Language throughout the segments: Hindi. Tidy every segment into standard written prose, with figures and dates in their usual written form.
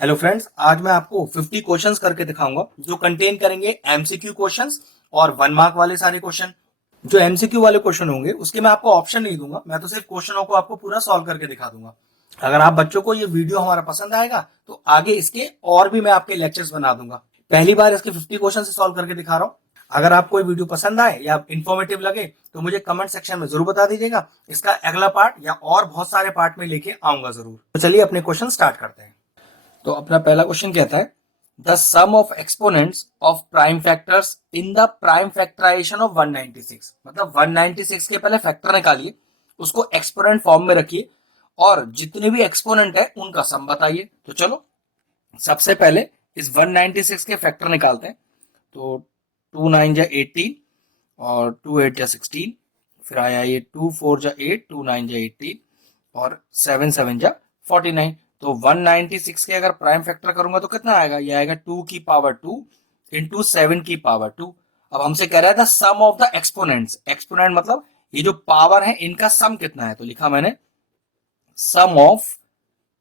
हेलो फ्रेंड्स, आज मैं आपको 50 क्वेश्चंस करके दिखाऊंगा जो कंटेन करेंगे एमसीक्यू क्वेश्चंस और 1 मार्क वाले सारे क्वेश्चन। जो एमसीक्यू वाले क्वेश्चन होंगे उसके मैं आपको ऑप्शन नहीं दूंगा, मैं तो सिर्फ क्वेश्चनों को आपको पूरा सॉल्व करके दिखा दूंगा। अगर आप बच्चों को ये वीडियो हमारा पसंद आएगा तो आगे इसके और भी मैं आपके लेक्चर्स बना दूंगा। पहली बार इसके 50 क्वेश्चन से सॉल्व करके दिखा रहा हूँ। अगर आपको ये वीडियो पसंद आए या इंफॉर्मेटिव लगे तो मुझे कमेंट सेक्शन में जरूर बता दीजिएगा। इसका अगला पार्ट या और बहुत सारे पार्ट में लेके आऊंगा जरूर। तो चलिए अपने क्वेश्चन स्टार्ट करते हैं। तो अपना पहला क्वेश्चन कहता है the sum of exponents of prime factors in the prime factorization of 196। मतलब 196 के पहले फैक्टर निकालिए, उसको एक्सपोनेंट फॉर्म में रखिए और जितने भी एक्सपोनेंट है उनका सम बताइए। तो चलो सबसे पहले इस 196 के फैक्टर निकालते हैं। तो 2 9 जा 18 और 2 8 जा 16, फिर आया ये 2 4 जा 8, 2 9 जा 18 और 7 7 जा 49। तो 196 के अगर प्राइम फैक्टर करूंगा तो कितना आएगा? ये आएगा 2 की पावर 2 इंटू 7 की पावर 2। अब हमसे कह रहा है the sum of the exponents. Exponent मतलब ये जो पावर है इनका सम कितना है। तो लिखा मैंने सम ऑफ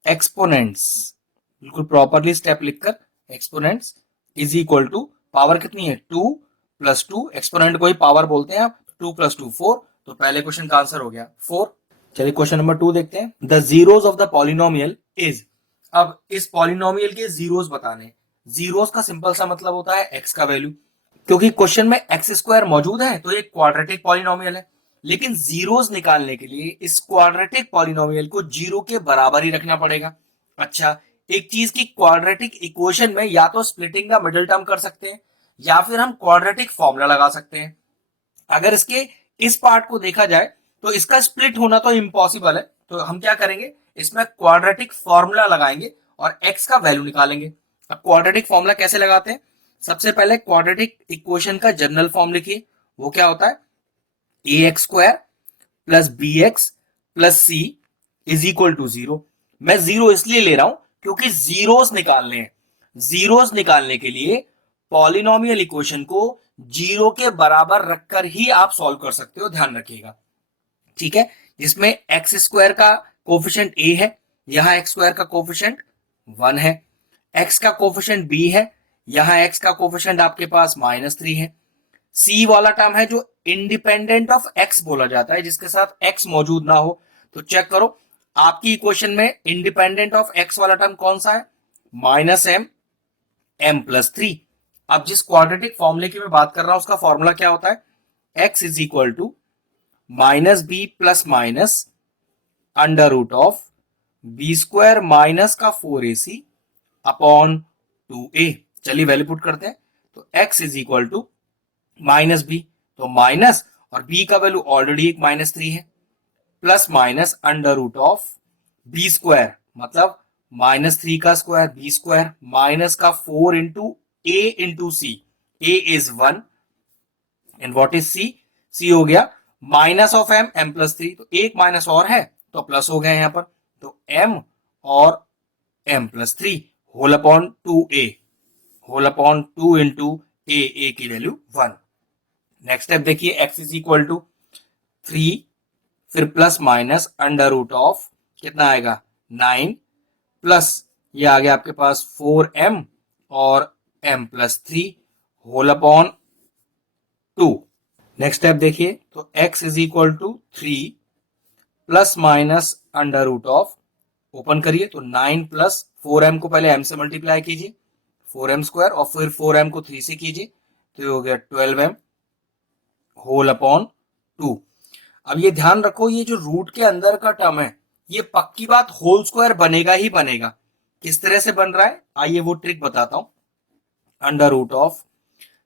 एक्सपोनेंट्स, बिल्कुल प्रॉपरली स्टेप लिखकर exponents is equal to power कितनी है 2 प्लस 2। एक्सपोनेंट को ही पावर बोलते हैं आप। 2 प्लस 2 4। तो पहले क्वेश्चन का आंसर हो गया 4। चलिए क्वेश्चन नंबर 2 देखते हैं। The zeros of the polynomial is. अब इस पॉलिनोमियल के जीरोस बताने। जीरोस का सिंपल सा मतलब होता है एक्स का वैल्यू। क्योंकि क्वेश्चन में एक्स स्क्वायर मौजूद है तो ये क्वाड्रेटिक पॉलिनोमियल है, लेकिन जीरोस निकालने के लिए इस क्वाड्रेटिक पॉलिनोमियल को जीरो के बराबर ही रखना पड़ेगा। अच्छा, एक चीज की क्वाड्रेटिक इक्वेशन में या तो स्प्लिटिंग का मिडिल टर्म कर सकते हैं या फिर हम क्वाड्रेटिक फॉर्मूला लगा सकते हैं। अगर इसके इस पार्ट को देखा जाए तो इसका स्प्लिट होना तो इम्पॉसिबल है, तो हम क्या करेंगे, इसमें क्वाड्रेटिक फॉर्मूला लगाएंगे और एक्स का वैल्यू निकालेंगे। अब क्वाड्रेटिक फॉर्मूला कैसे लगाते हैं? सबसे पहले क्वाड्रेटिक इक्वेशन का जनरल फॉर्म लिखिए। वो क्या होता है? A x square plus b x plus c is equal to 0। मैं 0 इसलिए ले रहा हूं क्योंकि जीरोस निकालने हैं। जीरोस निकालने के लिए पॉलिनोमियल इक्वेशन को 0 के बराबर रखकर ही आप सॉल्व कर सकते हो, ध्यान रखिएगा। ठीक है, जिसमें एक्स स्क्वायर का कोफिशिएंट ए है, यहां एक्स स्क्वायर का कोफिशिएंट 1 है। एक्स का कोफिशिएंट बी है, यहां एक्स का कोफिशिएंट आपके पास -3 है। सी वाला टर्म है जो इंडिपेंडेंट ऑफ एक्स बोला जाता है, जिसके साथ एक्स मौजूद ना हो। तो चेक करो आपकी इक्वेशन में इंडिपेंडेंट ऑफ एक्स वाला टर्म कौन सा है? -m m+3। अब जिस क्वाड्रेटिक फॉर्मूले की मैं बात कर रहा हूं उसका फॉर्मूला क्या होता है? x is equal to -b plus minus under root of B square minus का 4ac अपॉन 2a। चलिए वैल्यू पुट करते हैं। तो x is equal to -b, तो माइनस और b का वैल्यू ऑलरेडी एक -3 है, plus minus under root of B square मतलब -3 का स्क्वायर बी स्क्वायर माइनस का 4 into A into c. A is 1 and what is c? C हो गया माइनस ऑफ एम m+3। तो एक माइनस और है तो प्लस हो गया यहां पर। तो m और m+3 whole upon 2a, whole upon 2 into a की वैल्यू 1। नेक्स्ट स्टेप देखिए, x इज इक्वल टू 3 फिर plus minus under root of कितना आएगा 9 प्लस ये आ गया आपके पास 4m और m+3 whole upon 2। Next step देखिए, तो x is equal to 3 plus minus under root of, open करिए तो 9 प्लस 4m को पहले m से मल्टीप्लाई कीजिए 4m स्क्वायर और फिर 4m को 3 से कीजिए तो ये हो गया 12m होल अपॉन 2। अब ये ध्यान रखो ये जो रूट के अंदर का टर्म है ये पक्की बात होल स्क्वायर बनेगा ही बनेगा। किस तरह से बन रहा है आइए वो ट्रिक बताता हूं। अंडर रूट ऑफ,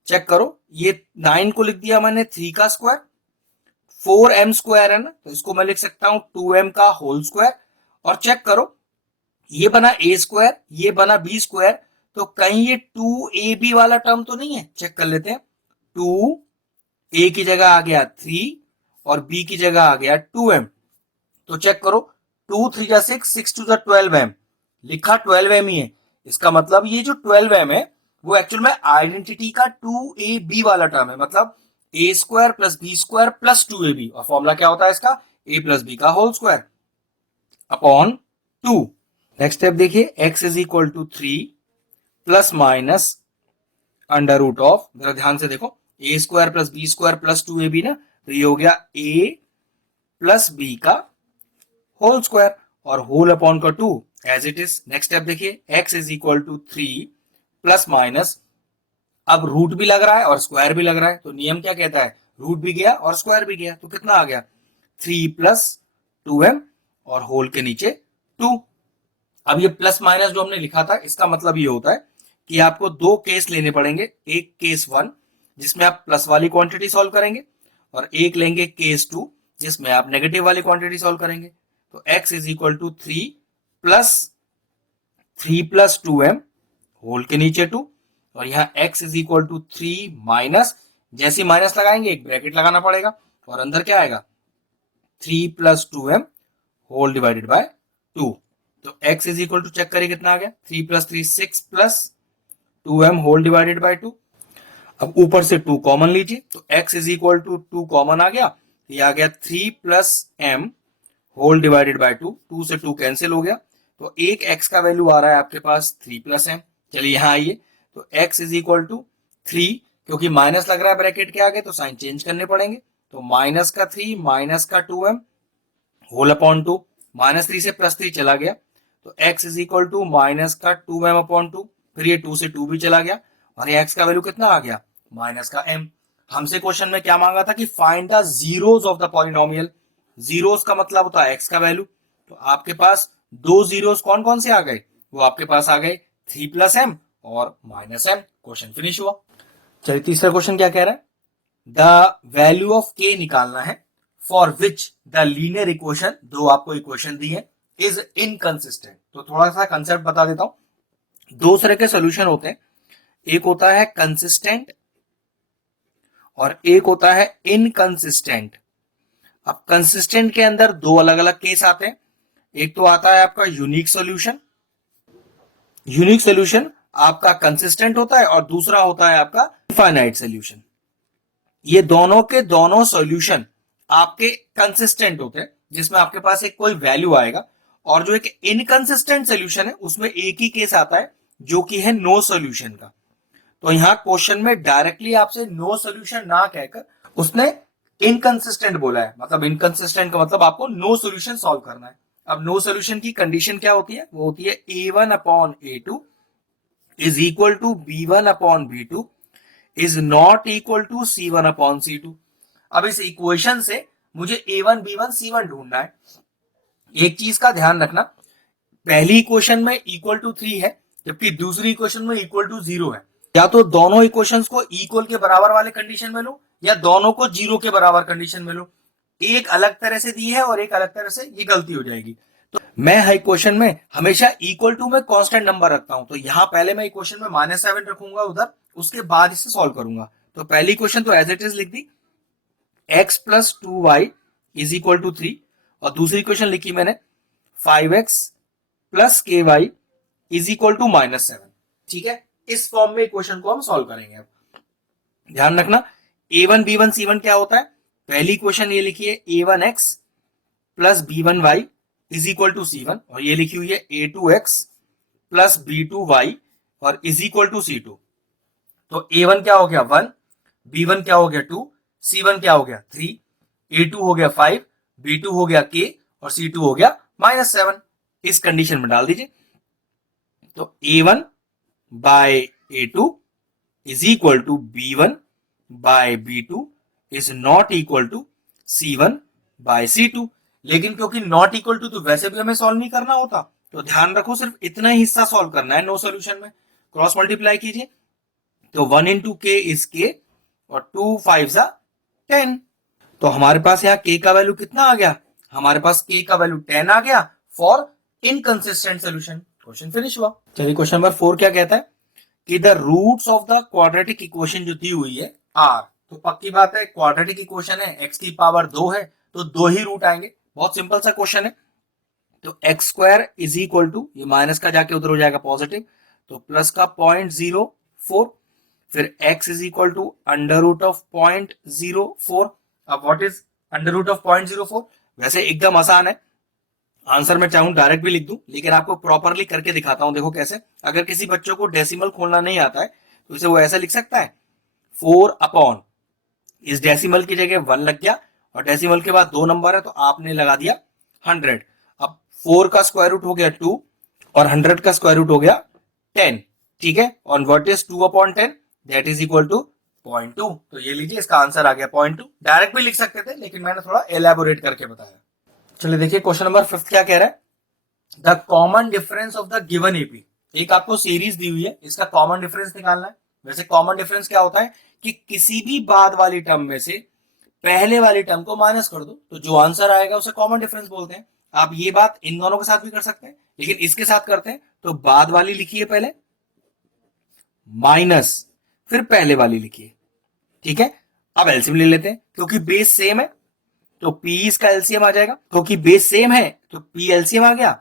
चेक करो ये 9 को लिख दिया मैंने 3 का स्क्वायर, 4m स्क्वायर है ना तो इसको मैं लिख सकता हूं 2m का होल स्क्वायर। और चेक करो ये बना a स्क्वायर ये बना b स्क्वायर, तो कहीं ये 2ab वाला टर्म तो नहीं है? चेक कर लेते हैं। 2a की जगह आ गया 3 और b की जगह आ गया 2m। तो चेक करो 2 3 जा 6, 6 2 जा 12m, लिखा 12m ही है। इसका मतलब ये जो 12m है वो एक्चुअल में आइडेंटिटी का 2ab वाला टर्म है, मतलब a square plus B square plus 2ab। और फॉर्मूला क्या होता है इसका? a प्लस बी का whole square upon 2। Next step देखिए, x is equal to 3 plus minus under root of, जरा ध्यान से देखो, a square plus B square plus 2ab ना, तो ये हो गया a प्लस बी का होल स्क्वायर और होल अपॉन का 2 as it is. Next step देखिए, x is equal to 3 plus minus, अब रूट भी लग रहा है और स्क्वायर भी लग रहा है, तो नियम क्या कहता है, रूट भी गया और स्क्वायर भी गया, तो कितना आ गया 3 प्लस 2m और होल के नीचे 2। अब ये प्लस माइनस जो हमने लिखा था, इसका मतलब ये होता है कि आपको दो केस लेने पड़ेंगे, एक केस 1 जिसमें आप प्लस वाली क्वांटिटी सॉल्व करेंगे और एक लेंगे केस 2 जिसमें आप नेगेटिव वाली क्वांटिटी सॉल्व करेंगे। तो x is equal to 3 plus 2m whole के नीचे 2 और यहाँ x is equal to 3 minus, जैसे माइनस लगाएंगे एक ब्रैकेट लगाना पड़ेगा और अंदर क्या आएगा 3 plus 2m whole divided by 2। तो x is equal to, check करिए कितना आ गया, 3 plus 3 6 plus 2m whole divided by 2। अब ऊपर से 2 कॉमन लीजिए, तो x is equal to 2 common आ गया, ये आ गया 3 plus m whole divided by 2, 2 से 2 कैंसिल हो गया, तो एक x का वैल्यू आ रहा है आपके पास 3 प्लस m। चलिए यहां आइए, तो x इज इक्वल टू 3, क्योंकि माइनस लग रहा है ब्रैकेट के आगे तो साइन चेंज करने पड़ेंगे, तो माइनस का 3 माइनस का 2m होल अपॉन 2, माइनस 3 से प्लस 3 चला गया, तो x is equal to minus का 2m अपॉन 2, फिर ये 2 से 2 भी चला गया और ये x का वैल्यू कितना आ गया माइनस का m। हमसे क्वेश्चन में क्या मांगा था कि find the zeros of the polynomial, zeros का मतलब होता है x का वैल्यू, तो आपके पास दो जीरोस कौन कौन से आ गए, वो आपके पास आ गए 3 प्लस m और माइनस m। क्वेश्चन फिनिश हुआ। चलिए तीसरा क्वेश्चन क्या कह रहा है, द वैल्यू ऑफ k निकालना है for which the linear equation, जो आपको इक्वेशन दी है, इज इनकंसिस्टेंट। तो थोड़ा सा कंसेप्ट बता देता हूं, दो तरह के सोल्यूशन होते हैं, एक होता है कंसिस्टेंट और एक होता है इनकंसिस्टेंट। अब कंसिस्टेंट के अंदर दो अलग अलग केस आते हैं, एक तो आता है आपका यूनिक सॉल्यूशन, यूनिक सॉल्यूशन आपका कंसिस्टेंट होता है और दूसरा होता है आपका इनफाइनाइट सॉल्यूशन। ये दोनों के दोनों सॉल्यूशन आपके कंसिस्टेंट होते हैं, जिसमें आपके पास एक कोई वैल्यू आएगा, और जो एक इनकंसिस्टेंट सॉल्यूशन है उसमें एक ही केस आता है जो कि है नो सॉल्यूशन का। तो यहां क्वेश्चन में डायरेक्टली आपसे नो सॉल्यूशन ना कहकर उसने इनकंसिस्टेंट बोला है, मतलब इनकंसिस्टेंट का मतलब आपको नो सॉल्यूशन सॉल्व करना है। अब नो सॉल्यूशन की कंडीशन क्या होती है, वो होती है a1 upon a2 is equal to b1 upon b2 is not equal to c1 upon c2। अब इस इक्वेशन से मुझे a1 b1 c1 ढूंढना है। एक चीज का ध्यान रखना, पहली इक्वेशन में इक्वल टू 3 है जबकि दूसरी इक्वेशन में इक्वल टू 0 है। या तो दोनों इक्वेशंस को इक्वल के बराबर वाले कंडीशन में लो या दोनों को 0 के बराबर कंडीशन में लो। एक अलग तरह से दी है और एक अलग तरह से, ये गलती हो जाएगी। तो मैं हर इक्वेशन में हमेशा इक्वल टू में कांस्टेंट नंबर रखता हूं, तो यहां पहले मैं इक्वेशन में -7 रखूंगा उधर, उसके बाद इसे सॉल्व करूंगा। तो पहली इक्वेशन तो एज इट इज लिख दी, x plus 2y is equal to 3, और दूसरी इक्वेशन लिखी मैंने 5x प्लस के वाई इज इक्वल टू -7। ठीक है, इस फॉर्म में इक्वेशन को हम सॉल्व करेंगे। अब ध्यान रखना, a1 b1 c1 क्या होता है, पहली इक्वेशन ये लिखी है a1x plus b1y is equal to c1, और ये लिखी हुई है a2x प्लस b2y और इज इक्वल टू c2। तो a1 क्या हो गया 1, b1 क्या हो गया 2, c1 क्या हो गया 3, a2 हो गया 5, b2 हो गया k और c2 हो गया -7। इस कंडीशन में डाल दीजिए, तो a1 by a2 is equal to b1 by b2 is not equal to c1 by c2। लेकिन क्योंकि नॉट इक्वल टू तो वैसे भी हमें सॉल्व नहीं करना होता, तो ध्यान रखो सिर्फ इतना ही हिस्सा सॉल्व करना है नो सॉल्यूशन में। क्रॉस मल्टीप्लाई कीजिए, तो 1 इंटू के इज के और 2 5 10। तो हमारे पास यहाँ k का वैल्यू कितना आ गया, हमारे पास k का वैल्यू 10 आ गया for inconsistent solution. Question finish हुआ। चलिए क्वेश्चन नंबर 4 क्या कहता है कि the roots of the quadratic equation जो दी हुई है आर, तो पक्की बात है क्वाड्रेटिक इक्वेशन है, x की पावर 2 है तो 2 ही रूट आएंगे। बहुत सिंपल सा क्वेश्चन है। तो x square is equal to, ये माइनस का जाके उधर हो जाएगा पॉजिटिव, तो प्लस का 0.04, फिर x is equal to under root of 0.04। अब what is under root of 0.04, वैसे एकदम आसान है, आंसर मैं चाहूं डायरेक्ट भी लिख दूं, लेकिन आपको प्रॉपरली करके दिखाता हूं। देखो कैसे, अगर किसी बच्चों को डेसिमल खोलना नहीं आता है तो इसे वो ऐसा लिख सकता है, 4 अपॉन, इस डेसिमल की जगह 1 लग गया और डेसिमल के बाद 2 नंबर है तो आपने लगा दिया 100। अब 4 का स्क्वायर रूट हो गया 2 और 100 का स्क्वायर रूट हो गया 10, ठीक है। और what is 2 upon 10, that is equal to 0.2। तो ये लीजिए इसका आंसर आ गया 0.2। डायरेक्ट भी लिख सकते थे लेकिन मैंने थोड़ा एलैबोरेट करके बताया। चलिए देखिए क्वेश्चन नंबर 5 क्या कह रहा है, the common difference of the given AP. एक आपको सीरीज दी हुई है, इसका कॉमन डिफरेंस निकालना है। वैसे कॉमन डिफरेंस क्या होता है कि किसी भी बाद वाली टर्म में से पहले वाली टर्म को माइनस कर दो तो जो आंसर आएगा उसे कॉमन डिफरेंस बोलते हैं। आप ये बात इन दोनों के साथ भी कर सकते हैं, लेकिन इसके साथ करते हैं तो बाद वाली लिखिए पहले माइनस, फिर पहले वाली लिखिए, ठीक है। अब एलसीएम ले लेते हैं, क्योंकि बेस सेम है तो पी इसका एलसीएम आ जाएगा, क्योंकि बेस सेम है तो पी एलसीएम आ गया।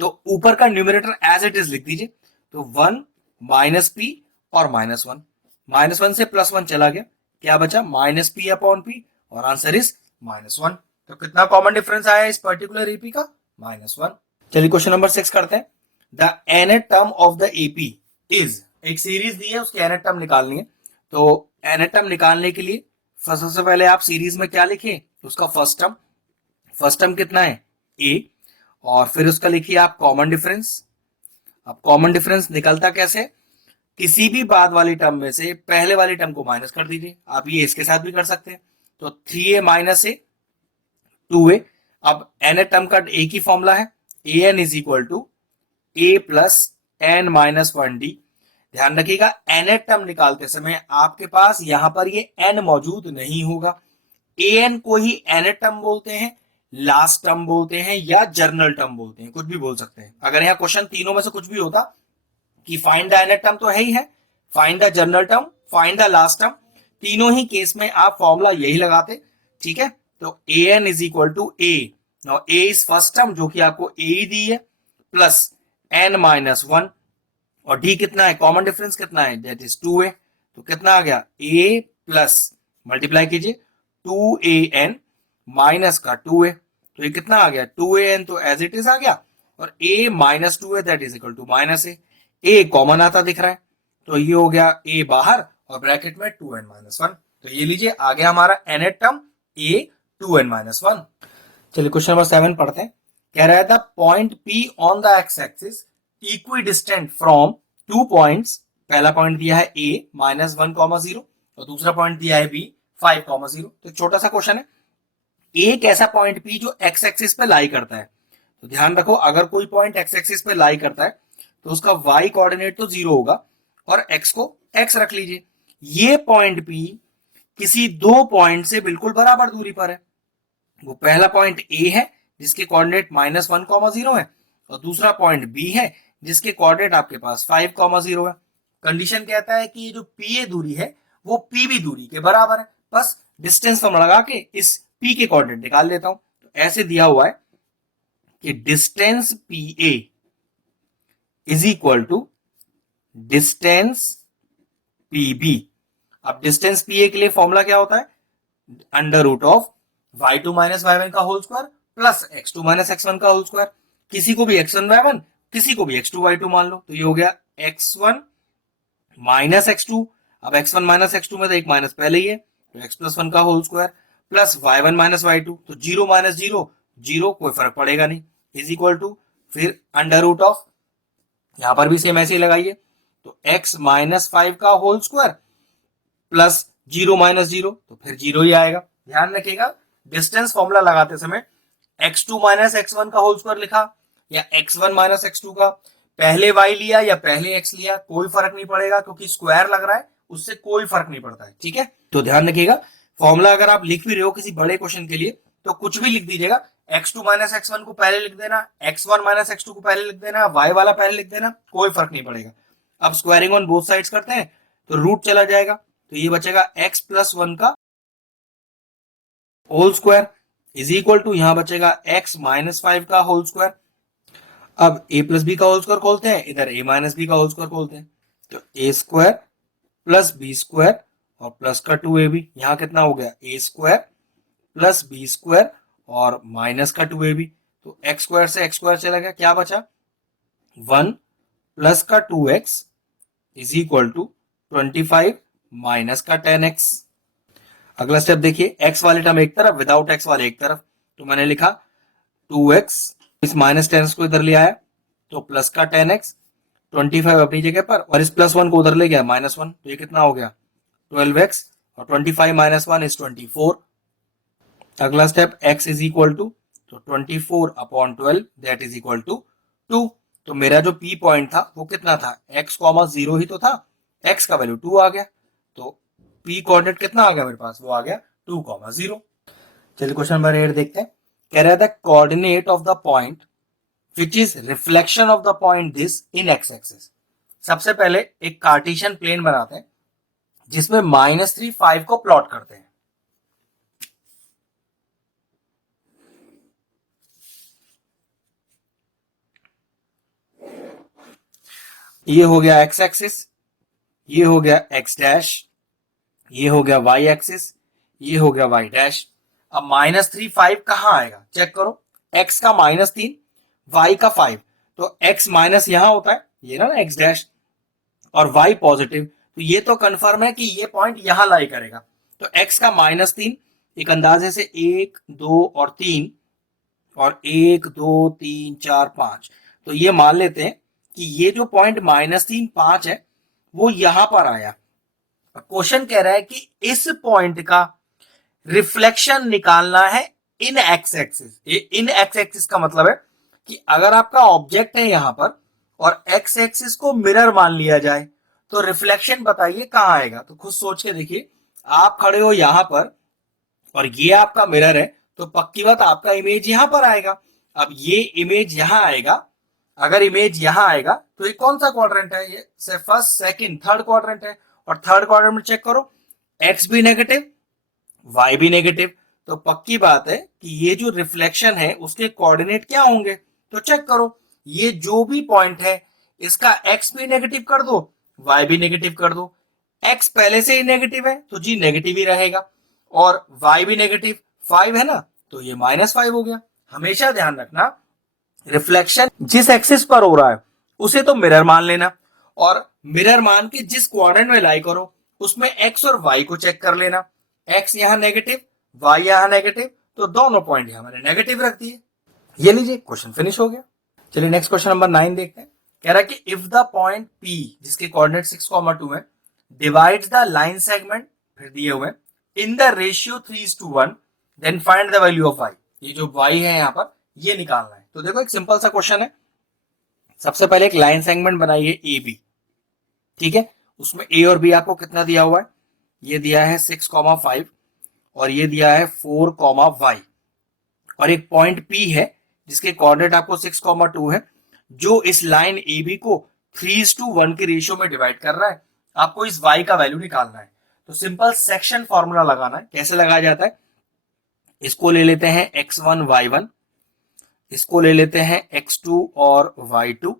तो ऊपर का न्यूमरेटर एज इट इज लिख दीजिए, तो 1 माइनस पी और -1, -1 से +1 चला गया, क्या बचा माइनस पी अपॉन पी और आंसर इज -1। तो कितना कॉमन डिफरेंस आया इस पर्टिकुलर एपी का, -1। चलिए क्वेश्चन नंबर 6 करते हैं, the nth term of the AP is, एक सीरीज दी है उसकी nth टर्म निकालनी है। तो nth टर्म निकालने के लिए सबसे पहले आप सीरीज में क्या लिखिए, उसका फर्स्ट टर्म कितना है a, और फिर उसका लिखिए आप कॉमन डिफरेंस। अब कॉमन डिफरेंस निकलता कैसे, किसी भी बाद वाली टर्म में से पहले वाली टर्म को माइनस कर दीजिए। आप ये इसके साथ भी कर सकते हैं, तो 3a माइनस ए 2a। अब एन टर्म का एक ही फॉर्मूला है, a n is equal to a plus n minus 1d। ध्यान रखिएगा एन टर्म निकालते समय आपके पास यहां पर ये एन मौजूद नहीं होगा। ए एन को ही एन टर्म बोलते हैं, लास्ट टर्म बोलते हैं या जर्नल टर्म बोलते हैं, कुछ भी बोल सकते हैं। अगर यहाँ क्वेश्चन तीनों में से कुछ भी होता कि फाइंड द एन टर्म तो है ही है, find the journal term, find the last term, तीनों ही केस में आप फॉर्मूला यही लगाते, ठीक है। तो a n is equal to a, now a is first term जो कि आपको ए ही दी है, प्लस एन माइनस 1, और डी कितना है, कॉमन डिफरेंस कितना है, दैट इज 2a। तो कितना आ गया, a प्लस मल्टीप्लाई कीजिए 2an माइनस का 2a, तो ये कितना आ गया 2an, तो एज इट इज आ गया, और a minus 2a that is equal to minus a common आता दिख रहा है, तो ये हो गया a बाहर और ब्रैकेट में 2n माइनस 1। तो ये लीजिए आ गया हमारा nth term a 2n minus 1। चलिए क्वेश्चन नंबर 7 पढ़ते हैं, कह रहा था point P on the x axis equi distant from 2 points. पहला पॉइंट दिया है a -1,0 और दूसरा पॉइंट दिया है b 5,0। तो छोटा सा क्वेश्चन है, एक ऐसा पॉइंट P जो एक्स एक्सिस पे लाई करता है। तो ध्यान रखो अगर कोई पॉइंट एक्स एक्सिस पे लाई करता है तो उसका y कोऑर्डिनेट तो 0 होगा और x को x रख लीजिए। ये पॉइंट P किसी दो पॉइंट से बिल्कुल बराबर दूरी पर है। वो पहला पॉइंट A है जिसके कोऑर्डिनेट -1,0 है, और दूसरा पॉइंट B है जिसके कोऑर्डिनेट आपके पास 5,0 है। कंडीशन कहता है कि ये जो PA दूरी है वो PB दूरी के बराबर है। बस डिस्टेंस फॉर्म लगा के इस P के कोऑर्डिनेट निकाल लेता हूं। तो ऐसे दिया हुआ है कि distance PA is equal to distance PB। अब डिस्टेंस PA के लिए फॉर्मूला क्या होता है, under root of y2 minus y1 का whole square plus x2 minus x1 का होल स्क्वायर। किसी को भी x1 y1, किसी को भी x2 y2 मान लो, तो ये हो गया x1 माइनस x2। अब x1 माइनस x2 में तो एक माइनस पहले ही है, तो x प्लस 1 का whole square plus y1 minus y2, तो 0 माइनस 0 0, कोई फर्क पड़ेगा नहीं, इज इक्वल टू फिर अंडर रूट ऑफ, यहां पर भी सेम ऐसे ही लगाइए, तो x माइनस 5 का होल स्क्वायर प्लस 0 माइनस 0, तो फिर 0 ही आएगा। ध्यान रखिएगा डिस्टेंस फॉर्मूला लगाते समय x2 माइनस x1 का होल स्क्वायर लिखा या x1 माइनस x2 का, पहले y लिया या पहले x लिया, कोई फर्क नहीं पड़ेगा क्योंकि स्क्वायर लग रहा है, उससे कोई फर्क नहीं पड़ता है, ठीक है। तो ध्यान रखिएगा फॉर्मूला अगर आप लिख भी रहे हो किसी बड़े क्वेश्चन के लिए तो कुछ भी लिख दीजिएगा, x2 माइनस x1 को पहले लिख देना, x1 माइनस x2 को पहले लिख देना, y वाला पहले लिख देना, कोई फर्क नहीं पड़ेगा। अब स्क्वायरिंग ऑन बोथ साइड्स करते हैं तो रूट चला जाएगा, तो ये बचेगा x प्लस 1 का whole square is equal to, यहां बचेगा x माइनस 5 का होल स्क्वायर। अब a प्लस बी का होल स्क्वायर खोलते हैं, इधर a माइनस बी का होल स्क्वायर खोलते हैं, तो a square plus B square और प्लस का 2ab, यहां कितना हो गया a square plus B square और माइनस का 2ab, तो एक्स स्क्वायर से एक्स स्क्वायर चला गया, क्या बचा 1 प्लस का 2x is equal to 25 minus का 10x। अगला स्टेप देखिए, x वाले टर्म एक तरफ, विदाउट x वाले एक तरफ, तो मैंने लिखा 2x, इस माइनस 10 को इधर ले आया तो प्लस का 10x, 25 अपनी जगह पर और इस प्लस 1 को उधर ले गया -1, तो ये कितना हो गया 12x और 25 माइनस 1 इज 24। अगला step x is equal to, तो 24 upon 12 that is equal to 2। तो मेरा जो p पॉइंट था वो कितना था, x, 0 ही तो था, x का वैल्यू 2 आ गया, तो p कोऑर्डिनेट कितना आ गया मेरे पास, वो आ गया 2, 0। चलिए क्वेश्चन नंबर 8 देखते हैं। कह रहा था coordinate of the point which is reflection of the point this in x axis. सबसे पहले एक कार्टेशियन प्लेन बनाते हैं जिसमें -3, 5 को प्लॉट करते हैं। ये हो गया एक्स एक्सिस, ये हो गया एक्स डैश, ये हो गया वाई एक्सिस, ये हो गया वाई डैश। अब -3, 5 कहां आएगा चेक करो, x का -3, y का 5, तो x माइनस यहां होता है, ये ना एक्स डैश, और y पॉजिटिव, तो ये तो कंफर्म है कि ये पॉइंट यहां लाई करेगा। तो x का -3 एक अंदाजे से 1, 2 और 3, और 1, 2, 3, 4, 5, तो ये मान लेते हैं कि ये जो पॉइंट -3, 5 है वो यहां पर आया। क्वेश्चन कह रहा है कि इस पॉइंट का रिफ्लेक्शन निकालना है इन एक्स एक्सिस। इन एक्स एक्सिस का मतलब है कि अगर आपका ऑब्जेक्ट है यहां पर और एक्स एक्सिस को मिरर मान लिया जाए तो रिफ्लेक्शन बताइए कहां आएगा। तो खुद सोच के देखिए, आप खड़े हो यहां पर और ये आपका मिरर है, तो पक्की बात आपका इमेज यहां पर आएगा। अब ये इमेज यहां आएगा, अगर इमेज यहां आएगा तो ये कौन सा क्वाड्रेंट है, ये से फर्स्ट, सेकंड, थर्ड क्वाड्रेंट है, और थर्ड क्वाड्रेंट में चेक करो एक्स भी नेगेटिव, y भी नेगेटिव, तो पक्की बात है कि ये जो रिफ्लेक्शन है उसके कोऑर्डिनेट क्या होंगे। तो चेक करो, ये जो भी पॉइंट है इसका x भी नेगेटिव कर दो, y भी नेगेटिव कर दो। x पहले से ही नेगेटिव है तो जी नेगेटिव ही रहेगा, और y भी नेगेटिव, 5 है ना, तो ये -5 हो गया। हमेशा ध्यान रखना, रिफ्लेक्शन जिस एक्सिस पर हो रहा है उसे तो मिरर मान लेना, और मिरर मान के जिस क्वाड्रेंट में लाई करो उसमें x और y को चेक कर लेना। x यहां नेगेटिव, y यहां नेगेटिव, तो दोनों पॉइंट यहां मैंने नेगेटिव रख दिए। ये लीजिए क्वेश्चन फिनिश हो गया। चलिए नेक्स्ट क्वेश्चन नंबर 9 देखते हैं। कह रहा है कि इफ द पॉइंट P जिसके कोऑर्डिनेट 6, 2 है डिवाइड्स द लाइन सेगमेंट, फिर दिए हुए in the ratio 3:1 then find the value of y। ये जो y है यहां पर ये निकालना है। तो देखो एक सिंपल सा क्वेश्चन है, सबसे पहले एक लाइन सेगमेंट बनाइए ए बी, ठीक है, उसमें a और b आपको कितना दिया हुआ है, ये दिया है 6, 5 और ये दिया है 4, y, और एक पॉइंट P है जिसके कोऑर्डिनेट आपको 6, 2 है, जो इस लाइन AB को 3:1 के रेशियो में डिवाइड कर रहा है। आपको इस y का वैल्यू निकालना है। तो सिंपल सेक्शन फॉर्मूला लगाना है। कैसे लगाया जाता है, इसको ले लेते हैं x1, y1, इसको ले लेते हैं x2 और y2,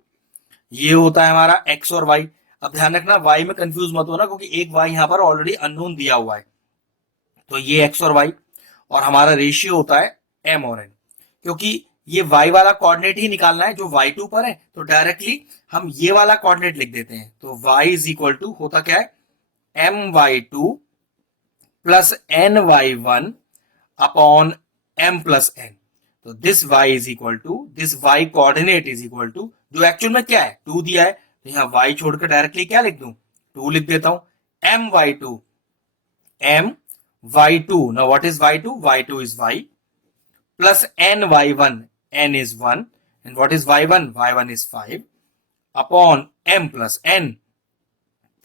ये होता है हमारा x और y। अब ध्यान रखना y में कंफ्यूज मत होना, क्योंकि एक y यहां पर ऑलरेडी अननोन दिया हुआ है, तो ये x और y, और हमारा रेशियो होता है m और n। क्योंकि ये y वाला कोऑर्डिनेट ही निकालना है जो y2 पर है, तो डायरेक्टली हम ये वाला कोऑर्डिनेट लिख देते हैं। तो y इज इक्वल टू होता क्या है, my2 plus ny1 upon m plus n। तो this y is equal to, this y coordinate is equal to, जो एक्चुअल में क्या है 2 दिया है, तो यहाँ y छोड़कर डायरेक्टली क्या लिख दूं, 2 लिख देता हूं, my2 my2, now what is y2, y2 is y, plus ny1, n is 1, and what is y1, y1 is 5 upon m plus n,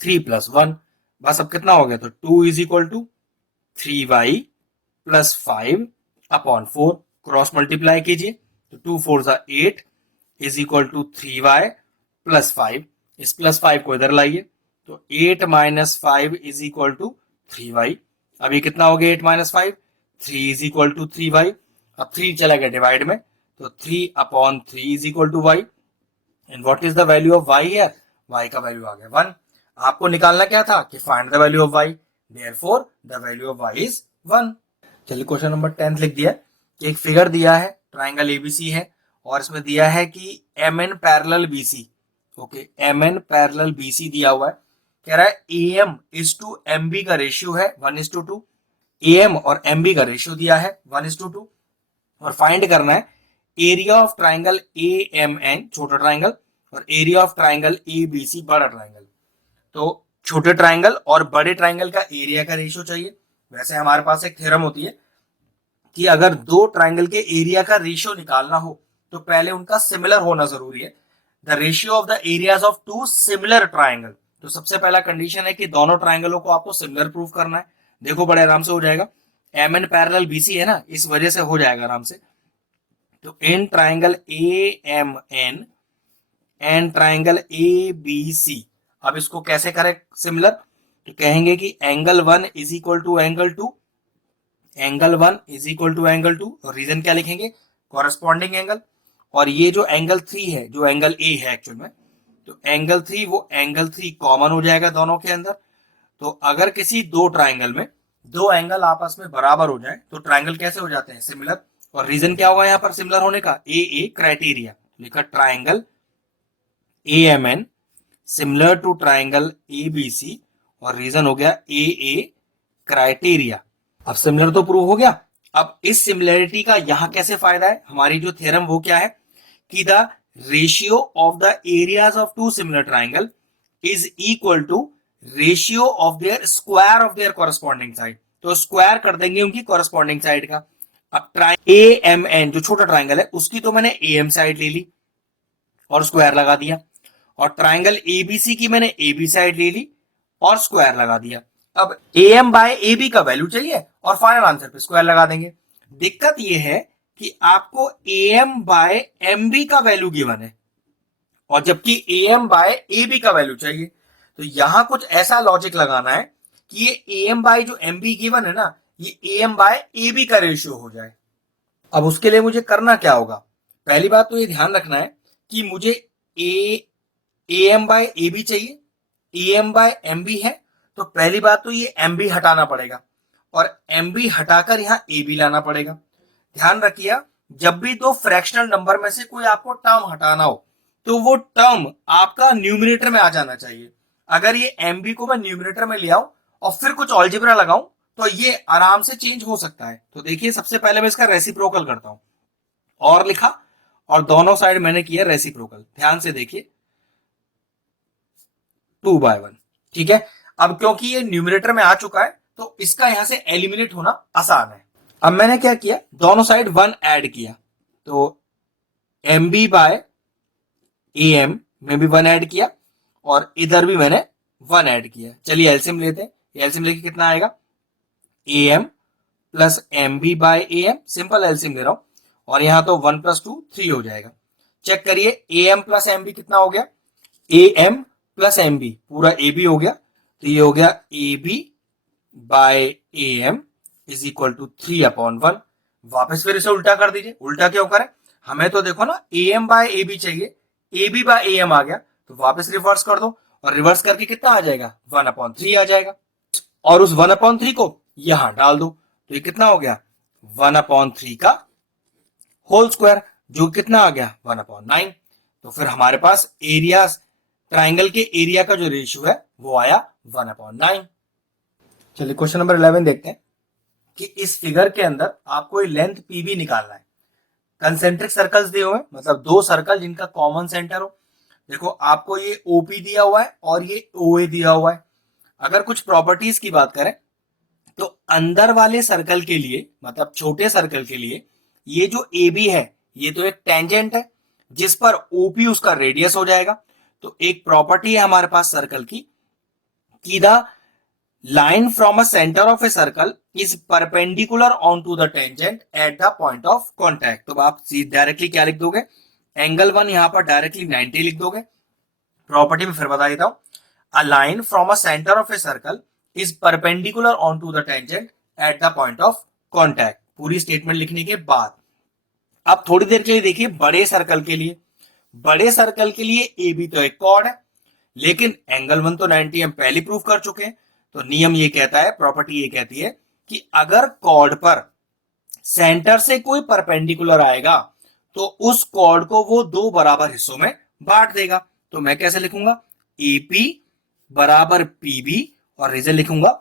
3 plus 1। बस अब कितना हो गया, तो 2 is equal to 3y plus 5 upon 4, cross multiply कीजिए, तो 2 4 8 is equal to 3y plus 5, इस प्लस 5 को इधर लाइए, तो 8 minus 5 is equal to 3y। अब ये कितना हो गया 8 minus 5, 3 is equal to 3y। अब 3 चला गया डिवाइड में, तो 3 upon 3 is equal to y, and what is the value of y here, y का वैल्यू आ गया 1। आपको निकालना क्या था कि find the value of y, therefore the value of y is 1। चलिए क्वेश्चन नंबर 10 लिख दिया कि एक फिगर दिया है ट्राइंगल एबीसी है और इसमें दिया है कि M N parallel BC, okay, M N parallel BC दिया हुआ है। कह रहा है A M is to M B का रेशियो है 1:2, ए एम और एम बी का रेशियो दिया है 1:2, और फाइंड करना है area of triangle A M N छोटा ट्राइंगल और area of triangle A B C बड़ा ट्राइंगल। तो छोटे ट्राइंगल और बड़े ट्राइंगल का एरिया का रेशियो चाहिए। वैसे हमारे पास एक थ्योरम होती है कि अगर दो ट्राइंगल के एरिया का रेशियो निकालना हो तो पहले उनका सिमिलर होना जरूरी है। The ratio of the areas of two similar triangle, तो सबसे पहला कंडीशन है कि दोनों ट्राइंगलों को आपको सिमिलर प्रूव करना है। देखो बड़े आराम से हो जाएगा, एम एन पैरेलल बीसी है ना, इस वजह से हो जाएगा आराम से। तो in triangle A M N and triangle A B C, अब इसको कैसे करें सिमिलर, तो कहेंगे कि angle 1 is equal to angle 2, angle 1 is equal to angle 2, और रीजन क्या लिखेंगे, कॉरेस्पॉन्डिंग एंगल। और ये जो एंगल 3 है, जो एंगल ए है एक्चुअल में, तो एंगल 3 वो एंगल 3 कॉमन हो जाएगा दोनों के अंदर। तो अगर किसी दो ट्राइंगल में दो एंगल आपस में बराबर हो जाए तो ट्राइंगल कैसे हो जाते हैं, सिमिलर। और रीजन क्या होगा यहाँ पर सिमिलर होने का, ए क्राइटेरिया, लिखा triangle A M N similar to triangle A B C, और रीजन हो गया ए क्राइटेरिया। अब सिमिलर तो प्रूव हो गया। अब इस सिमिलरिटी का यहां कैसे फायदा है, हमारी जो थ्योरम वो क्या है कि the ratio of the areas of two similar triangle is equal to ratio of their square of their corresponding side. तो स्क्वायर कर देंगे उनकी कॉरेस्पॉन्डिंग साइड का। अब ट्राइंगल ए एम एन जो छोटा ट्राइंगल है उसकी तो मैंने ए एम साइड ले ली और स्क्वायर लगा दिया, और ट्राइंगल एबीसी की मैंने ए बी साइड ले ली और स्क्वायर लगा दिया। अब A M by A B का वैल्यू चाहिए और फाइनल आंसर पे स्क्वायर लगा देंगे। दिक्कत ये है कि आपको A M by M B का वैल्यू गिवन है और जबकि A M by A B का वैल्यू चाहिए। तो यहां कुछ ऐसा लॉजिक लगाना है कि ये ए एम बाय जो एम बी गिवन है ना, ये A M by A B का रेशियो हो जाए। अब उसके लिए मुझे करना क्या होगा, पहली बात तो ये ध्यान रखना है कि मुझे A M by A B चाहिए, A M by M B है, तो पहली बात तो ये एम बी हटाना पड़ेगा और एम बी हटाकर यहां ए बी लाना पड़ेगा। ध्यान रखिए, जब भी दो फ्रैक्शनल नंबर में से कोई आपको टर्म हटाना हो तो वो टर्म आपका न्यूमरेटर में आ जाना चाहिए। अगर ये एम बी को मैं न्यूमरेटर में ले आऊं और फिर कुछ अलजेब्रा लगाऊं तो ये आराम से चेंज हो सकता है। तो देखिए सबसे पहले मैं इसका रेसिप्रोकल करता हूं, और लिखा और दोनों साइड मैंने किया रेसिप्रोकल। ध्यान से देखिए 2/1, ठीक है। अब क्योंकि ये न्यूमरेटर में आ चुका है तो इसका यहां से एलिमिनेट होना आसान है। अब मैंने क्या किया, दोनों साइड 1 ऐड किया, तो M B by A M में भी 1 ऐड किया और इधर भी मैंने 1 ऐड किया। चलिए एलसीएम लेते हैं, एलसीएम लेके कितना आएगा, A M plus M B by A M, simple LCM ले रहा हूं, और यहां तो 1 + 2 3 हो जाएगा। चेक करिए A M plus M B कितना हो गया, A M plus M B पूरा ए बी हो गया, तो ये हो गया A B by A M is equal to 3/1। वापस फिर इसे उल्टा कर दीजिए, उल्टा क्यों करें, हमें तो देखो ना A M by A B चाहिए, A B by A M आ गया, तो वापस रिवर्स कर दो और रिवर्स करके कितना आ जाएगा, 1/3 आ जाएगा, और उस 1/3 को यहां डाल दो, तो ये कितना हो गया 1/3 का होल स्क्वायर, जो कितना आ गया 1/9। तो फिर हमारे पास एरिया ट्राइंगल के एरिया का जो रेशियो है वो आया 1/9। चलिए क्वेश्चन नंबर 11 देखते हैं कि इस फिगर के अंदर आपको लेंथ पीबी निकालना है। कंसेंट्रिक सर्कल्स दिए हुए, मतलब दो सर्कल जिनका कॉमन सेंटर हो। देखो आपको ये ओपी दिया हुआ है और ये ओए दिया हुआ है। अगर कुछ प्रॉपर्टीज की बात करें तो अंदर वाले सर्कल के लिए, मतलब छोटे सर्कल के लिए, ये जो ए बी है ये तो एक टेंजेंट है जिस पर ओपी उसका रेडियस हो जाएगा। तो एक प्रॉपर्टी है हमारे पास सर्कल की कि the line from a centre of a circle is perpendicular on to the tangent at the point of contact. तो आप डायरेक्टली क्या लिख दोगे, एंगल 1 यहां पर डायरेक्टली 90 लिख दोगे। प्रॉपर्टी में फिर बता देता हूं, a line from a centre of a circle is perpendicular on to the tangent at the point of contact. पूरी स्टेटमेंट लिखने के बाद अब थोड़ी देर के लिए देखिए बड़े सर्कल के लिए। बड़े सर्कल के लिए ए बी तो एक कॉर्ड है, लेकिन एंगल 1 तो 90 हम पहले प्रूव कर चुके हैं। तो नियम ये कहता है, प्रॉपर्टी ये कहती है कि अगर कॉर्ड पर सेंटर से कोई परपेंडिकुलर आएगा तो उस कॉर्ड को वो दो बराबर हिस्सों में बांट देगा। तो मैं कैसे लिखूंगा, एपी बराबर पीबी और रीजन लिखूंगा